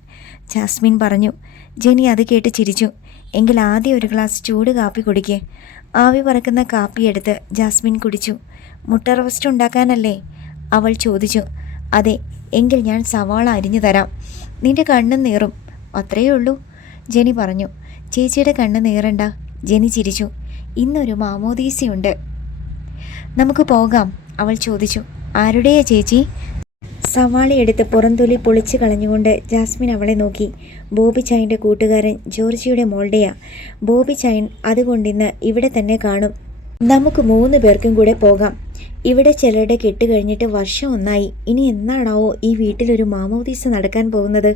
ജാസ്മിൻ പറഞ്ഞു. ജെനി അത് കേട്ട് ചിരിച്ചു. എങ്കിൽ ആദ്യം ഒരു ഗ്ലാസ് ചൂട് കാപ്പി കുടിക്കേ. ആവി പറക്കുന്ന കാപ്പിയെടുത്ത് ജാസ്മിൻ കുടിച്ചു. മുട്ട റോസ്റ്റ് ഉണ്ടാക്കാനല്ലേ? അവൾ ചോദിച്ചു. അതെ. എങ്കിൽ ഞാൻ സവാള അരിഞ്ഞു തരാം. നിന്റെ കണ്ണും നീറും. അത്രയേ ഉള്ളൂ, ജെനി പറഞ്ഞു. ചേച്ചിയുടെ കണ്ണ് നീറണ്ട, ജെനി ചിരിച്ചു. ഇന്നൊരു മാമോദീസയുണ്ട്, നമുക്ക് പോകാം, അവൾ ചോദിച്ചു. ആരുടെയാ ചേച്ചി? സവാളയെടുത്ത് പുറംതൊലി പൊളിച്ചു കളഞ്ഞുകൊണ്ട് ജാസ്മിൻ അവളെ നോക്കി. ബോബിച്ചായൻ്റെ കൂട്ടുകാരൻ ജോർജിയുടെ മോളുടെയാ. ബോബിച്ചായൻ അതുകൊണ്ടിന്ന് ഇവിടെ തന്നെ കാണും. നമുക്ക് 3 പേർക്കും കൂടെ പോകാം. ഇവിടെ ചിലരുടെ കെട്ട് കഴിഞ്ഞിട്ട് വർഷം 1 ഇനി എന്നാണാവോ ഈ വീട്ടിലൊരു മാമോദീസ നടക്കാൻ പോകുന്നത്?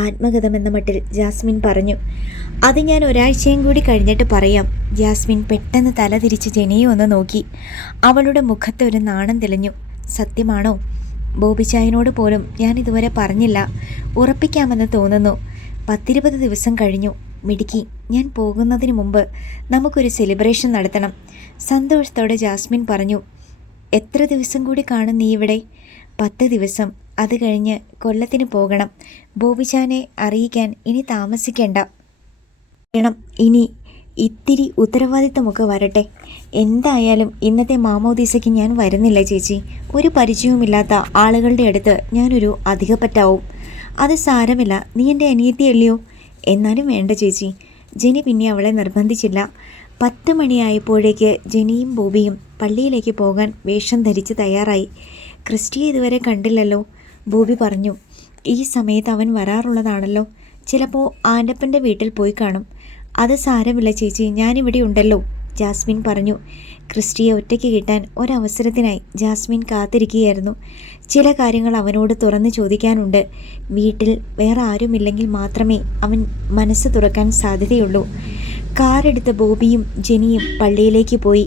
ആത്മകഥമെന്ന മട്ടിൽ ജാസ്മിൻ പറഞ്ഞു. അത് ഞാൻ ഒരാഴ്ചയും കൂടി കഴിഞ്ഞിട്ട് പറയാം. ജാസ്മിൻ പെട്ടെന്ന് തല തിരിച്ച് ജെനിയെ ഒന്ന് നോക്കി. അവളുടെ മുഖത്ത് ഒരു നാണം തെളിഞ്ഞു. സത്യമാണോ? ബോബിച്ചായനോട് പോലും ഞാൻ ഇതുവരെ പറഞ്ഞില്ല. ഉറപ്പിക്കാമെന്ന് തോന്നുന്നു. 10-20 ദിവസം കഴിഞ്ഞു. മിടുക്കി, ഞാൻ പോകുന്നതിന് മുമ്പ് നമുക്കൊരു സെലിബ്രേഷൻ നടത്തണം, സന്തോഷത്തോടെ ജാസ്മിൻ പറഞ്ഞു. എത്ര ദിവസം കൂടി കാണും നീ ഇവിടെ? 10 ദിവസം. അത് കഴിഞ്ഞ് കൊല്ലത്തിന് പോകണം. ബോബിച്ചാനെ അറിയിക്കാൻ ഇനി താമസിക്കേണ്ട. ഇനി ഇത്തിരി ഉത്തരവാദിത്തമൊക്കെ വരട്ടെ. എന്തായാലും ഇന്നത്തെ മാമോദീസയ്ക്ക് ഞാൻ വരുന്നില്ല ചേച്ചി. ഒരു പരിചയവുമില്ലാത്ത ആളുകളുടെ അടുത്ത് ഞാനൊരു അധികപ്പറ്റാവും. അത് സാരമില്ല, നീ എൻ്റെ അനിയത്തിയല്ലയോ? എന്നാലും വേണ്ട ചേച്ചി. ജെനി പിന്നെ അവളെ നിർബന്ധിച്ചില്ല. 10 മണിയായപ്പോഴേക്ക് ജെനിയും ബോബിയും പള്ളിയിലേക്ക് പോകാൻ വേഷം ധരിച്ച് തയ്യാറായി. ക്രിസ്റ്റിയെ ഇതുവരെ കണ്ടില്ലല്ലോ, ബോബി പറഞ്ഞു. ഈ സമയത്ത് അവൻ വരാറുള്ളതാണല്ലോ. ചിലപ്പോൾ ആൻ്റപ്പൻ്റെ വീട്ടിൽ പോയി കാണും. അത് സാരമില്ല ചേച്ചി, ഞാനിവിടെ ഉണ്ടല്ലോ, ജാസ്മിൻ പറഞ്ഞു. ക്രിസ്റ്റിയെ ഒറ്റയ്ക്ക് കിട്ടാൻ ഒരവസരത്തിനായി ജാസ്മിൻ കാത്തിരിക്കുകയായിരുന്നു. ചില കാര്യങ്ങൾ അവനോട് തുറന്നു ചോദിക്കാനുണ്ട്. വീട്ടിൽ വേറെ ആരുമില്ലെങ്കിൽ മാത്രമേ അവൻ മനസ്സ് തുറക്കാൻ സാധ്യതയുള്ളൂ. കാറെടുത്ത് ബോബിയും ജെനിയും പള്ളിയിലേക്ക് പോയി.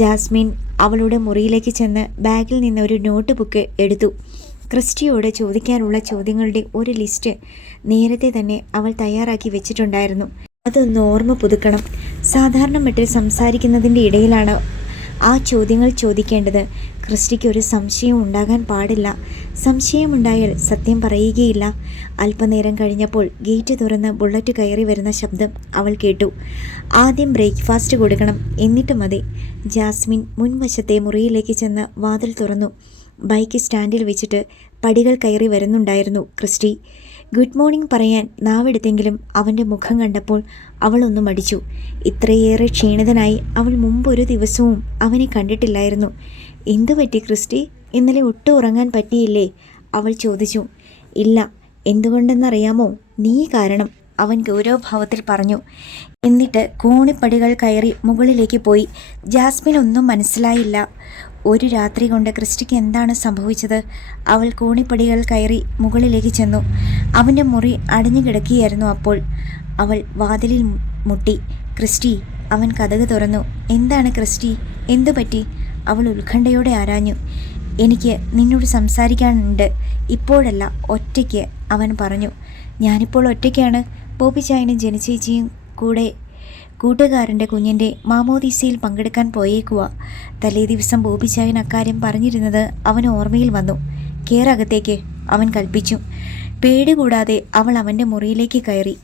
ജാസ്മിൻ അവളുടെ മുറിയിലേക്ക് ചെന്ന് ബാഗിൽ നിന്ന് ഒരു നോട്ട് ബുക്ക് എടുത്തു. ക്രിസ്റ്റിയോട് ചോദിക്കാനുള്ള ചോദ്യങ്ങളുടെ ഒരു ലിസ്റ്റ് നേരത്തെ തന്നെ അവൾ തയ്യാറാക്കി വെച്ചിട്ടുണ്ടായിരുന്നു. അതൊന്ന് ഓർമ്മ പുതുക്കണം. സാധാരണ മട്ടിൽ സംസാരിക്കുന്നതിൻ്റെ ഇടയിലാണ് ആ ചോദ്യങ്ങൾ ചോദിക്കേണ്ടത്. ക്രിസ്റ്റിക്ക് ഒരു സംശയം ഉണ്ടാകാൻ പാടില്ല. സംശയമുണ്ടായാൽ സത്യം പറയുകയില്ല. അല്പനേരം കഴിഞ്ഞപ്പോൾ ഗേറ്റ് തുറന്ന് ബുള്ളറ്റ് കയറി വരുന്ന ശബ്ദം അവൾ കേട്ടു. ആദ്യം ബ്രേക്ക്ഫാസ്റ്റ് കൊടുക്കണം, എന്നിട്ട് മതി. ജാസ്മിൻ മുൻവശത്തെ മുറിയിലേക്ക് ചെന്ന് വാതിൽ തുറന്നു. ബൈക്ക് സ്റ്റാൻഡിൽ വെച്ചിട്ട് പടികൾ കയറി വരുന്നുണ്ടായിരുന്നു ക്രിസ്റ്റി. ഗുഡ് മോർണിംഗ് പറയാൻ നാവെടുത്തെങ്കിലും അവൻ്റെ മുഖം കണ്ടപ്പോൾ അവളൊന്ന് മടിച്ചു. ഇത്രയേറെ ക്ഷീണിതനായി അവൾ മുമ്പൊരു ദിവസവും അവനെ കണ്ടിട്ടില്ലായിരുന്നു. എന്തു പറ്റി ക്രിസ്റ്റി? ഇന്നലെ ഒട്ടും ഉറങ്ങാൻ പറ്റിയില്ലേ? അവൾ ചോദിച്ചു. ഇല്ല. എന്തുകൊണ്ടെന്നറിയാമോ? നീ കാരണം, അവൻ ഗൗരവഭാവത്തിൽ പറഞ്ഞു. എന്നിട്ട് കോണിപ്പടികൾ കയറി മുകളിലേക്ക് പോയി. ജാസ്മിൻ ഒന്നും മനസ്സിലായില്ല. ഒരു രാത്രി കൊണ്ട് ക്രിസ്റ്റിക്ക് എന്താണ് സംഭവിച്ചത്? അവൾ കോണിപ്പടികൾ കയറി മുകളിലേക്ക് ചെന്നു. അവൻ്റെ മുറി അടഞ്ഞു കിടക്കുകയായിരുന്നു. അപ്പോൾ അവൾ വാതിലിൽ മുട്ടി. ക്രിസ്റ്റി. അവൻ കതക് തുറന്നു. എന്താണ് ക്രിസ്റ്റി? എന്തു പറ്റി? അവൾ ഉത്കണ്ഠയോടെ ആരാഞ്ഞു. എനിക്ക് നിന്നോട് സംസാരിക്കാനുണ്ട്. ഇപ്പോഴല്ല, ഒറ്റയ്ക്ക്, അവൻ പറഞ്ഞു. ഞാനിപ്പോൾ ഒറ്റയ്ക്കാണ്. ബോബിച്ചായനും ജനിച്ചേച്ചിയും കൂടെ കൂട്ടുകാരൻ്റെ കുഞ്ഞിൻ്റെ മാമോദീസയിൽ പങ്കെടുക്കാൻ പോയേക്കുക. തലേ ദിവസം ബോബിച്ചായൻ അക്കാര്യം പറഞ്ഞിരുന്നത് അവന് ഓർമ്മയിൽ വന്നു. കേറകത്തേക്ക്, അവൻ കൽപ്പിച്ചു. പേടി കൂടാതെ അവൾ അവൻ്റെ മുറിയിലേക്ക് കയറി.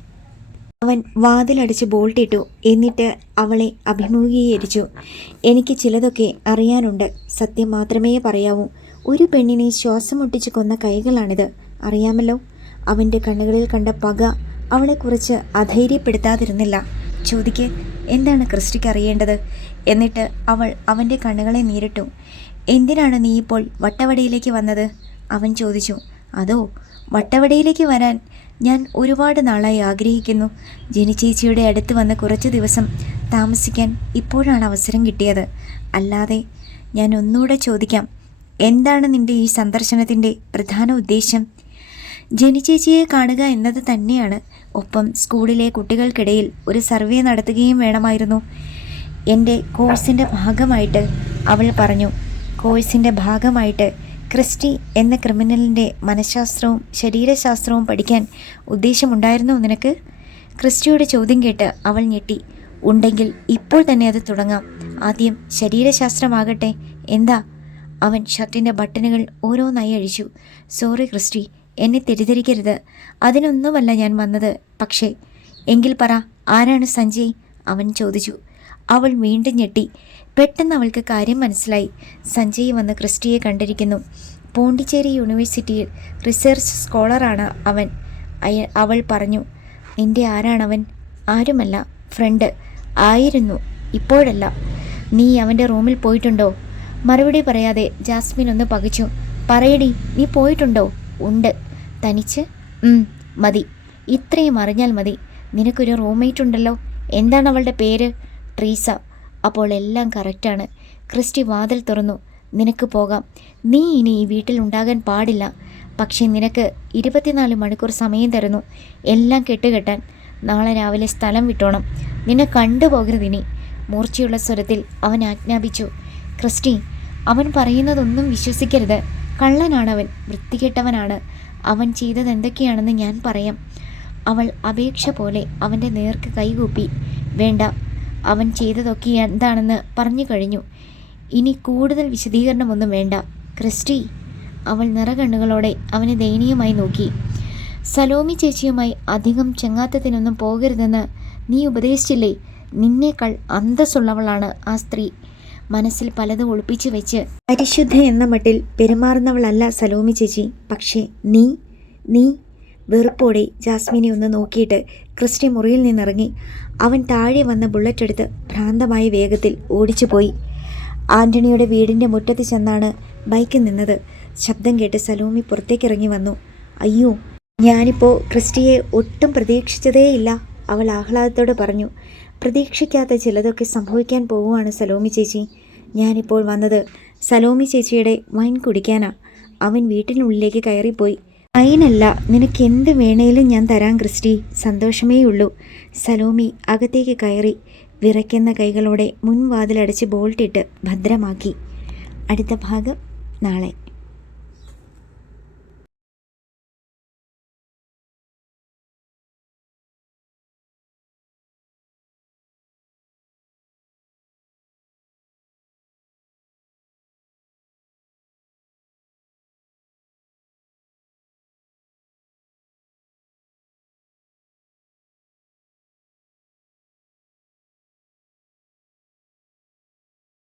അവൻ വാതിലടിച്ച് ബോൾട്ടിട്ടു. എന്നിട്ട് അവളെ അഭിമുഖീകരിച്ചു. എനിക്ക് ചിലതൊക്കെ അറിയാനുണ്ട്. സത്യം മാത്രമേ പറയാവൂ. ഒരു പെണ്ണിനെ ശ്വാസം മുട്ടിച്ച് കൊന്ന കൈകളാണിത്, അറിയാമല്ലോ. അവൻ്റെ കണ്ണുകളിൽ കണ്ട പക അവളെക്കുറിച്ച് അധൈര്യപ്പെടുത്താതിരുന്നില്ല. ചോദിക്ക്, എന്താണ് ക്രിസ്റ്റിക്ക് അറിയേണ്ടത്? എന്നിട്ട് അവൾ അവൻ്റെ കണ്ണുകളെ നേരിട്ടു. എന്തിനാണ് നീ ഇപ്പോൾ വട്ടവടയിലേക്ക് വന്നത്? അവൻ ചോദിച്ചു. അതോ, വട്ടവടയിലേക്ക് വരാൻ ഞാൻ ഒരുപാട് നാളായി ആഗ്രഹിക്കുന്നു. ജനിച്ചേച്ചിയുടെ അടുത്ത് വന്ന് കുറച്ച് ദിവസം താമസിക്കാൻ ഇപ്പോഴാണ് അവസരം കിട്ടിയത്. അല്ലാതെ ഞാൻ ഒന്നുകൂടെ ചോദിക്കാം, എന്താണ് നിൻ്റെ ഈ സന്ദർശനത്തിൻ്റെ പ്രധാന ഉദ്ദേശം? ജനിച്ചേച്ചിയെ കാണുക എന്നത് തന്നെയാണ്. ഒപ്പം സ്കൂളിലെ കുട്ടികൾക്കിടയിൽ ഒരു സർവേ നടത്തുകയും വേണമായിരുന്നു. എൻ്റെ കോഴ്സിൻ്റെ ഭാഗമായിട്ട്, അവൾ പറഞ്ഞു. കോഴ്സിൻ്റെ ഭാഗമായിട്ട് ക്രിസ്റ്റി എന്ന ക്രിമിനലിൻ്റെ മനഃശാസ്ത്രവും ശരീരശാസ്ത്രവും പഠിക്കാൻ ഉദ്ദേശമുണ്ടായിരുന്നോ നിനക്ക്? ക്രിസ്റ്റിയുടെ ചോദ്യം കേട്ട് അവൾ ഞെട്ടി. ഉണ്ടെങ്കിൽ ഇപ്പോൾ തന്നെ അത് തുടങ്ങാം. ആദ്യം ശരീരശാസ്ത്രമാകട്ടെ. എന്താ? അവൻ ഷർട്ടിൻ്റെ ബട്ടണുകൾ ഓരോന്നായി അഴിച്ചു. സോറി ക്രിസ്റ്റി, എന്നെ തെറ്റിദ്ധരിക്കരുത്. അതിനൊന്നുമല്ല ഞാൻ വന്നത്. പക്ഷേ എങ്കിൽ പറ, ആരാണ് സഞ്ജയ്? അവൻ ചോദിച്ചു. അവൾ വീണ്ടും ഞെട്ടി. പെട്ടെന്ന് അവൾക്ക് കാര്യം മനസ്സിലായി. സഞ്ജയ് വന്ന് ക്രിസ്റ്റിയെ കണ്ടിരിക്കുന്നു. പോണ്ടിച്ചേരി യൂണിവേഴ്സിറ്റിയിൽ റിസർച്ച് സ്കോളറാണ് അവൻ. അവൾ പറഞ്ഞു. നിന്റെ ആരാണവൻ? ആരുമല്ല, ഫ്രണ്ട് ആയിരുന്നു, ഇപ്പോഴല്ല. നീ അവൻ്റെ റൂമിൽ പോയിട്ടുണ്ടോ? മറുപടി പറയാതെ ജാസ്മിൻ ഒന്ന് പകച്ചു. പറയടി, നീ പോയിട്ടുണ്ടോ? ഉണ്ട്. തനിച്ച്? മതി, ഇത്രയും അറിഞ്ഞാൽ മതി. നിനക്കൊരു റൂംമേറ്റ് ഉണ്ടല്ലോ. എന്താണ് അവളുടെ പേര്? ട്രീസ. അപ്പോൾ എല്ലാം കറക്റ്റാണ്. ക്രിസ്റ്റി വാതിൽ തുറന്നു. നിനക്ക് പോകാം. നീ ഇനി ഈ വീട്ടിൽ ഉണ്ടാകാൻ പാടില്ല. പക്ഷേ നിനക്ക് 24 മണിക്കൂർ സമയം തരുന്നു എല്ലാം കെട്ടുകെട്ടാൻ. നാളെ രാവിലെ സ്ഥലം വിട്ടോണം. നിന്നെ കണ്ടുപോകരുതിനി. മൂർച്ചയുള്ള സ്വരത്തിൽ അവൻ ആജ്ഞാപിച്ചു. ക്രിസ്റ്റി, അവൻ പറയുന്നതൊന്നും വിശ്വസിക്കരുത്. കള്ളനാണവൻ, വൃത്തികെട്ടവനാണ്. അവൻ ചെയ്തത് എന്തൊക്കെയാണെന്ന് ഞാൻ പറയാം. അവൾ അപേക്ഷ പോലെ അവൻ്റെ നേർക്ക് കൈകൂപ്പി. വേണ്ട, അവൻ ചെയ്തതൊക്കെ എന്താണെന്ന് പറഞ്ഞു കഴിഞ്ഞു. ഇനി കൂടുതൽ വിശദീകരണമൊന്നും വേണ്ട. ക്രിസ്റ്റി, അവൾ നിറകണ്ണുകളോടെ അവനെ ദയനീയമായി നോക്കി. സലോമി ചേച്ചിയുമായി അധികം ചെങ്ങാത്തത്തിനൊന്നും പോകരുതെന്ന് നീ ഉപദേശിച്ചില്ലേ? നിന്നേക്കാൾ അന്തസ്സുള്ളവളാണ് ആ സ്ത്രീ. മനസ്സിൽ പലതും ഒളിപ്പിച്ചു വെച്ച് പരിശുദ്ധ എന്ന മട്ടിൽ പെരുമാറുന്നവളല്ല സലോമി ചേച്ചി. പക്ഷേ നീ വെറുപ്പോടെ ജാസ്മിനെ ഒന്ന് നോക്കിയിട്ട് ക്രിസ്റ്റി മുറിയിൽ നിന്നിറങ്ങി. അവൻ താഴെ വന്ന ബുള്ളറ്റ് എടുത്ത് ഭ്രാന്തമായ വേഗത്തിൽ ഓടിച്ചുപോയി. ആൻ്റണിയുടെ വീടിൻ്റെ മുറ്റത്ത് ചെന്നാണ് ബൈക്ക് നിന്നത്. ശബ്ദം കേട്ട് സലോമി പുറത്തേക്കിറങ്ങി വന്നു. അയ്യോ, ഞാനിപ്പോൾ ക്രിസ്റ്റിയെ ഒട്ടും പ്രതീക്ഷിച്ചതേയില്ല, അവൾ ആഹ്ലാദത്തോടെ പറഞ്ഞു. പ്രതീക്ഷിക്കാത്ത ചിലതൊക്കെ സംഭവിക്കാൻ പോവുകയാണ് സലോമി ചേച്ചി. ഞാനിപ്പോൾ വന്നത് സലോമി ചേച്ചിയുടെ വൈൻ കുടിക്കാനാ. അവൻ വീട്ടിനുള്ളിലേക്ക് കയറിപ്പോയി. വൈനല്ല, നിനക്ക് എന്ത് വേണേലും ഞാൻ തരാം ക്രിസ്റ്റി, സന്തോഷമേ ഉള്ളൂ. സലോമി അകത്തേക്ക് കയറി വിറയ്ക്കുന്ന കൈകളോടെ മുൻവാതിലടച്ച് ബോൾട്ടിട്ട് ഭദ്രമാക്കി. അടുത്ത ഭാഗം നാളെ.